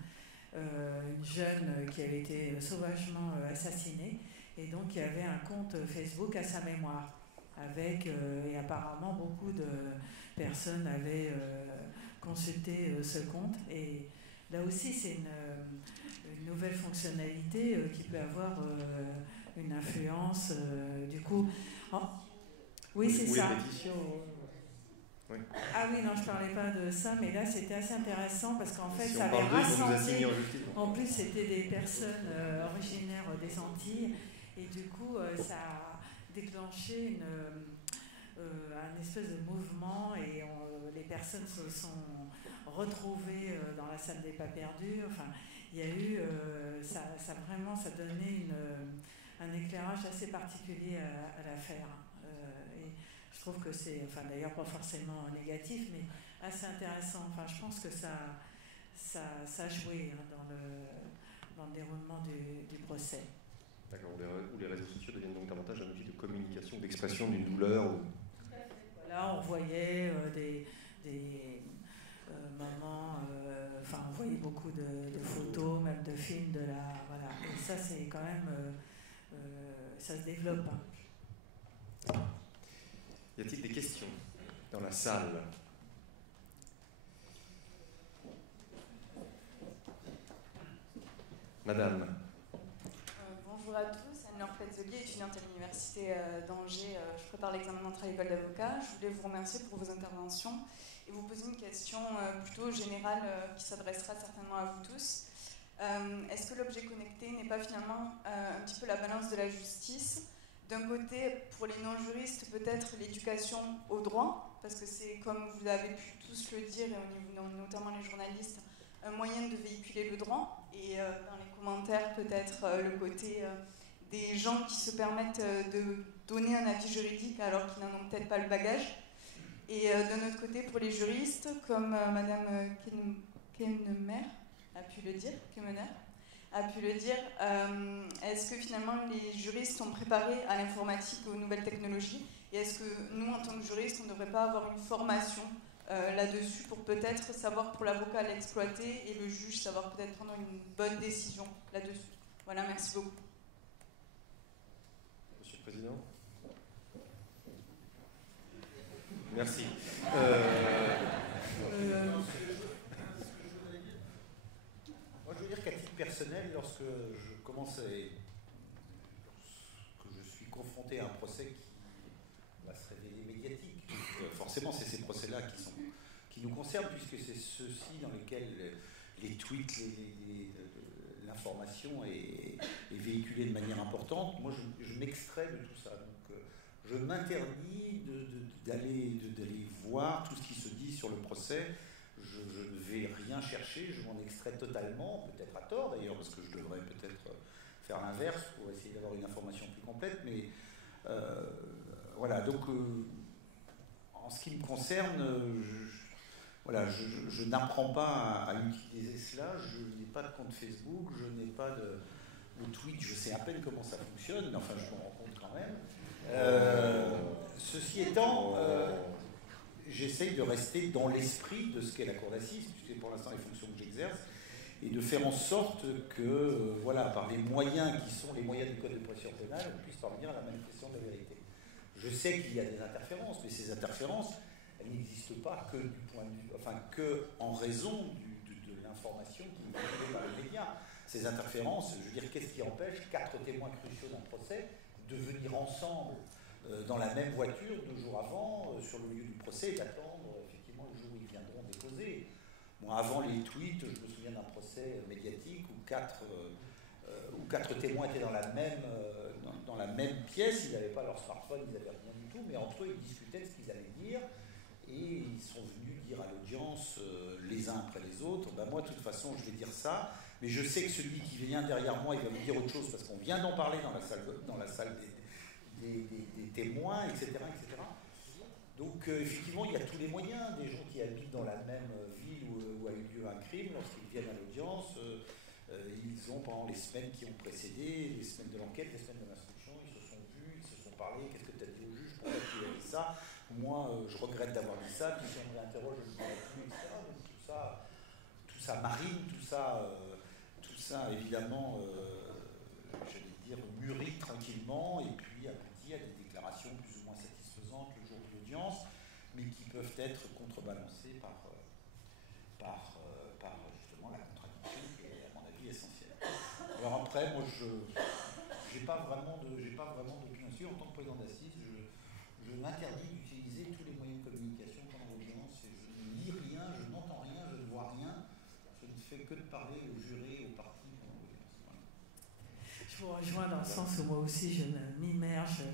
une jeune qui avait été sauvagement assassinée. Et donc, il y avait un compte Facebook à sa mémoire. Et apparemment, beaucoup de personnes avaient consulté ce compte. Et là aussi, c'est une nouvelle fonctionnalité qui peut avoir une influence, du coup. Oui, c'est ça. Oui. Ah oui, non, je ne parlais pas de ça, mais là, c'était assez intéressant parce qu'en fait, si ça avait rassemblé. En plus, c'était des personnes originaires des Antilles, et du coup, ça a déclenché un espèce de mouvement, et les personnes se sont retrouvées dans la salle des pas perdus. Il y a eu, ça donnait un éclairage assez particulier à l'affaire. Et je trouve que c'est, d'ailleurs pas forcément négatif, mais assez intéressant. Je pense que ça a joué dans le déroulement du procès. D'accord, où les réseaux sociaux deviennent donc davantage un outil de communication, d'expression d'une douleur. Là, on voyait des moments, on voyait beaucoup de photos, même de films, voilà. Et ça, c'est quand même, ça se développe. Y a-t-il des questions dans la salle? Madame. Bonjour à tous, Anne-Laure Platzelier, étudiante à l'Université d'Angers. Je prépare l'examen d'entrée à l'école d'avocat. Je voulais vous remercier pour vos interventions et vous poser une question plutôt générale qui s'adressera certainement à vous tous. Est-ce que l'objet connecté n'est pas finalement un petit peu la balance de la justice? D'un côté, pour les non-juristes, peut-être l'éducation au droit, parce que c'est, comme vous avez pu tous le dire, et notamment les journalistes, un moyen de véhiculer le droit, et dans les commentaires peut-être le côté des gens qui se permettent de donner un avis juridique alors qu'ils n'en ont peut-être pas le bagage. Et d'un autre côté, pour les juristes, comme Madame Kemener a pu le dire, est-ce que finalement les juristes sont préparés à l'informatique, aux nouvelles technologies, et est-ce que nous, en tant que juristes, on ne devrait pas avoir une formation là-dessus pour peut-être savoir pour l'avocat l'exploiter et le juge savoir peut-être prendre une bonne décision là-dessus. Voilà, merci beaucoup. Monsieur le Président. Merci. Moi, je veux dire qu'à titre personnel, lorsque je commence que je suis confronté à un procès qui va se révéler médiatique, forcément, c'est ces procès-là qui nous concernent, puisque c'est ceux-ci dans lesquels les tweets, l'information est véhiculée de manière importante. Moi, je m'extrais de tout ça. Donc, je m'interdis d'aller voir tout ce qui se dit sur le procès. Je ne vais rien chercher, je m'en extrais totalement, peut-être à tort d'ailleurs, parce que je devrais peut-être faire l'inverse pour essayer d'avoir une information plus complète. Mais voilà, donc en ce qui me concerne, je n'apprends pas à utiliser cela. Je n'ai pas de compte Facebook, je n'ai pas de tweet, je sais à peine comment ça fonctionne, mais enfin je m'en rends compte quand même. Ceci étant, j'essaye de rester dans l'esprit de ce qu'est la cour d'assises, puisque pour l'instant les fonctions que j'exerce, et de faire en sorte que, par les moyens qui sont les moyens du code de procédure pénale, on puisse parvenir à la manifestation de la vérité. Je sais qu'il y a des interférences, mais ces interférences, elles n'existent pas que du point de vue, que en raison de l'information qui est donnée par les médias. Ces interférences, je veux dire, qu'est-ce qui empêche 4 témoins cruciaux d'un procès de venir ensemble dans la même voiture 2 jours avant, sur le lieu du procès, et d'attendre effectivement le jour où ils viendront déposer. Moi, avant les tweets, je me souviens d'un procès médiatique où 4 témoins étaient dans la même pièce, ils n'avaient pas leur smartphone, ils n'avaient rien du tout, mais entre eux, ils discutaient de ce qu'ils allaient dire, et ils sont venus dire à l'audience, les uns après les autres, moi, de toute façon, je vais dire ça, mais je sais que celui qui vient derrière moi, il va me dire autre chose, parce qu'on vient d'en parler dans la salle des témoins, etc., etc. Donc, effectivement, il y a tous les moyens. Des gens qui habitent dans la même ville où a eu lieu un crime, lorsqu'ils viennent à l'audience, ils ont, pendant les semaines qui ont précédé, les semaines de l'enquête, les semaines de l'instruction, ils se sont vus, ils se sont parlé, qu'est-ce que tu as dit au juge, pourquoi tu as dit ça, moi, je regrette d'avoir dit ça, puis si on me réinterroge, je ne dirai plus, etc. Donc, tout ça marine, tout ça évidemment, j'allais dire, mûrit tranquillement, et puis aboutit à des déclarations plus ou moins satisfaisantes le jour de l'audience, mais qui peuvent être contrebalancées par justement la contradiction qui est, à mon avis, essentielle. Alors après, moi, je n'ai pas vraiment d'opinion dessus. En tant que président d'assises, je m'interdis d'utiliser tous les moyens de communication pendant l'audience. Je ne lis rien, je n'entends rien, je ne vois rien. Je ne fais que de parler aux jurés, aux parties pendant l'audience. Voilà. Je vous rejoins dans le sens où moi aussi je m'immergeais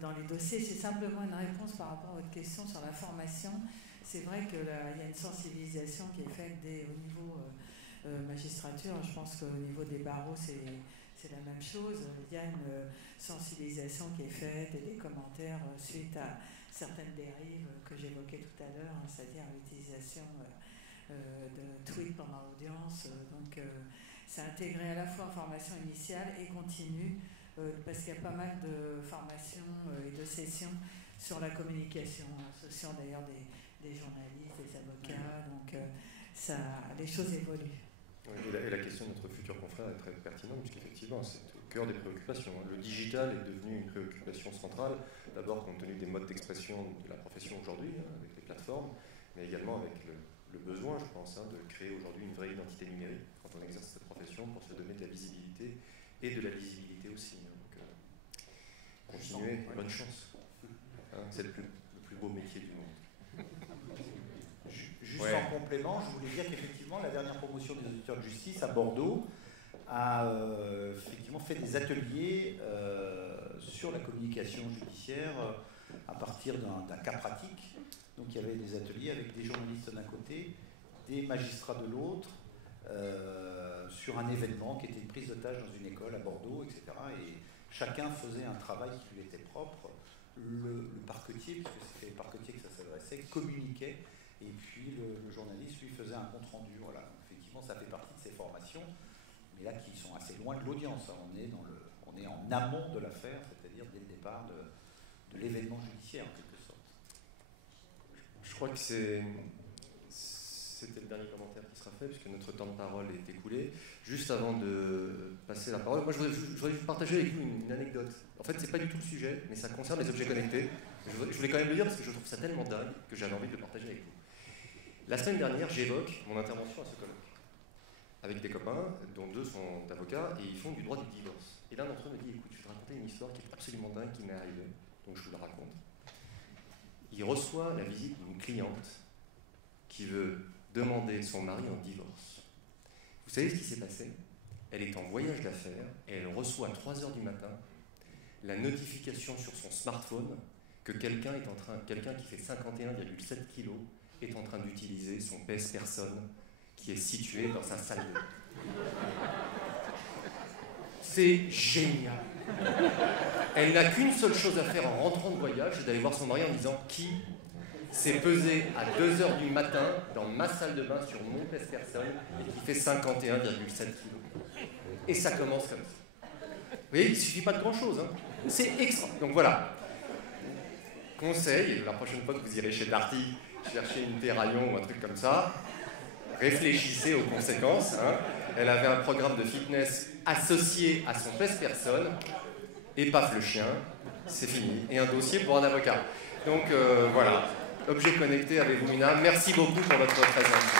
dans les dossiers. C'est simplement une réponse par rapport à votre question sur la formation. C'est vrai qu'il y a une sensibilisation qui est faite au niveau magistrature. Je pense qu'au niveau des barreaux, c'est la même chose. Il y a une sensibilisation qui est faite et des commentaires suite à certaines dérives que j'évoquais tout à l'heure, c'est-à-dire l'utilisation de tweets pendant l'audience. Donc, c'est intégré à la fois en formation initiale et continue, parce qu'il y a pas mal de formations et de sessions sur la communication, associant d'ailleurs des journalistes, des avocats. Donc, les choses évoluent. Et la question de notre futur confrère est très pertinente, puisqu'effectivement, c'est au cœur des préoccupations. Le digital est devenu une préoccupation centrale, d'abord compte tenu des modes d'expression de la profession aujourd'hui, avec les plateformes, mais également avec le besoin, je pense, de créer aujourd'hui une vraie identité numérique quand on exerce cette profession pour se donner de la visibilité et de la lisibilité aussi. Donc, continuez, bonne chance. C'est le plus beau métier du monde. Juste en complément, je voulais dire qu'effectivement, la dernière promotion des auditeurs de justice à Bordeaux a effectivement fait des ateliers sur la communication judiciaire à partir d'un cas pratique. Donc il y avait des ateliers avec des journalistes d'un côté des magistrats de l'autre, sur un événement qui était une prise d'otage dans une école à Bordeaux, etc. Et chacun faisait un travail qui lui était propre. Le parquetier, puisque c'était le parquetier que ça s'adressait, communiquait, et puis le journaliste lui faisait un compte-rendu. Voilà. Effectivement, ça fait partie de ces formations, mais là qui sont assez loin de l'audience. Hein. On est en amont de l'affaire, c'est-à-dire dès le départ de l'événement judiciaire, en quelque sorte. Je crois que c'était le dernier commentaire qui sera fait, puisque notre temps de parole est écoulé. Juste avant de passer la parole, moi je voudrais partager avec vous une anecdote. En fait, c'est pas du tout le sujet, mais ça concerne les objets connectés. Je voulais quand même le dire parce que je trouve ça tellement dingue que j'avais envie de le partager avec vous. La semaine dernière, j'évoque mon intervention à ce colloque avec des copains, dont 2 sont avocats, et ils font du droit du divorce. Et l'un d'entre eux me dit, écoute, je vais te raconter une histoire qui est absolument dingue qui m'est arrivée, donc je vous la raconte. Il reçoit la visite d'une cliente qui veut demander son mari en divorce. Vous savez ce qui s'est passé? Elle est en voyage d'affaires et elle reçoit à 3h du matin la notification sur son smartphone que quelqu'un qui fait 51,7 kg est en train d'utiliser son PS Personne qui est situé dans sa salle de bain. C'est génial. Elle n'a qu'une seule chose à faire en rentrant de voyage, c'est d'aller voir son mari en disant qui s'est pesé à 2h du matin dans ma salle de bain sur mon PS Personne et qui fait 51,7 kg. Et ça commence comme ça. Vous voyez, il ne suffit pas de grand-chose. Hein. C'est extra. Donc voilà. Conseil, la prochaine fois que vous irez chez Darty, chercher une Terraillon ou un truc comme ça, réfléchissez aux conséquences. Hein. Elle avait un programme de fitness associé à son PS Personne, et paf le chien, c'est fini. Et un dossier pour un avocat. Donc voilà. Objet connecté avec vous, Mina. Merci beaucoup pour votre présence.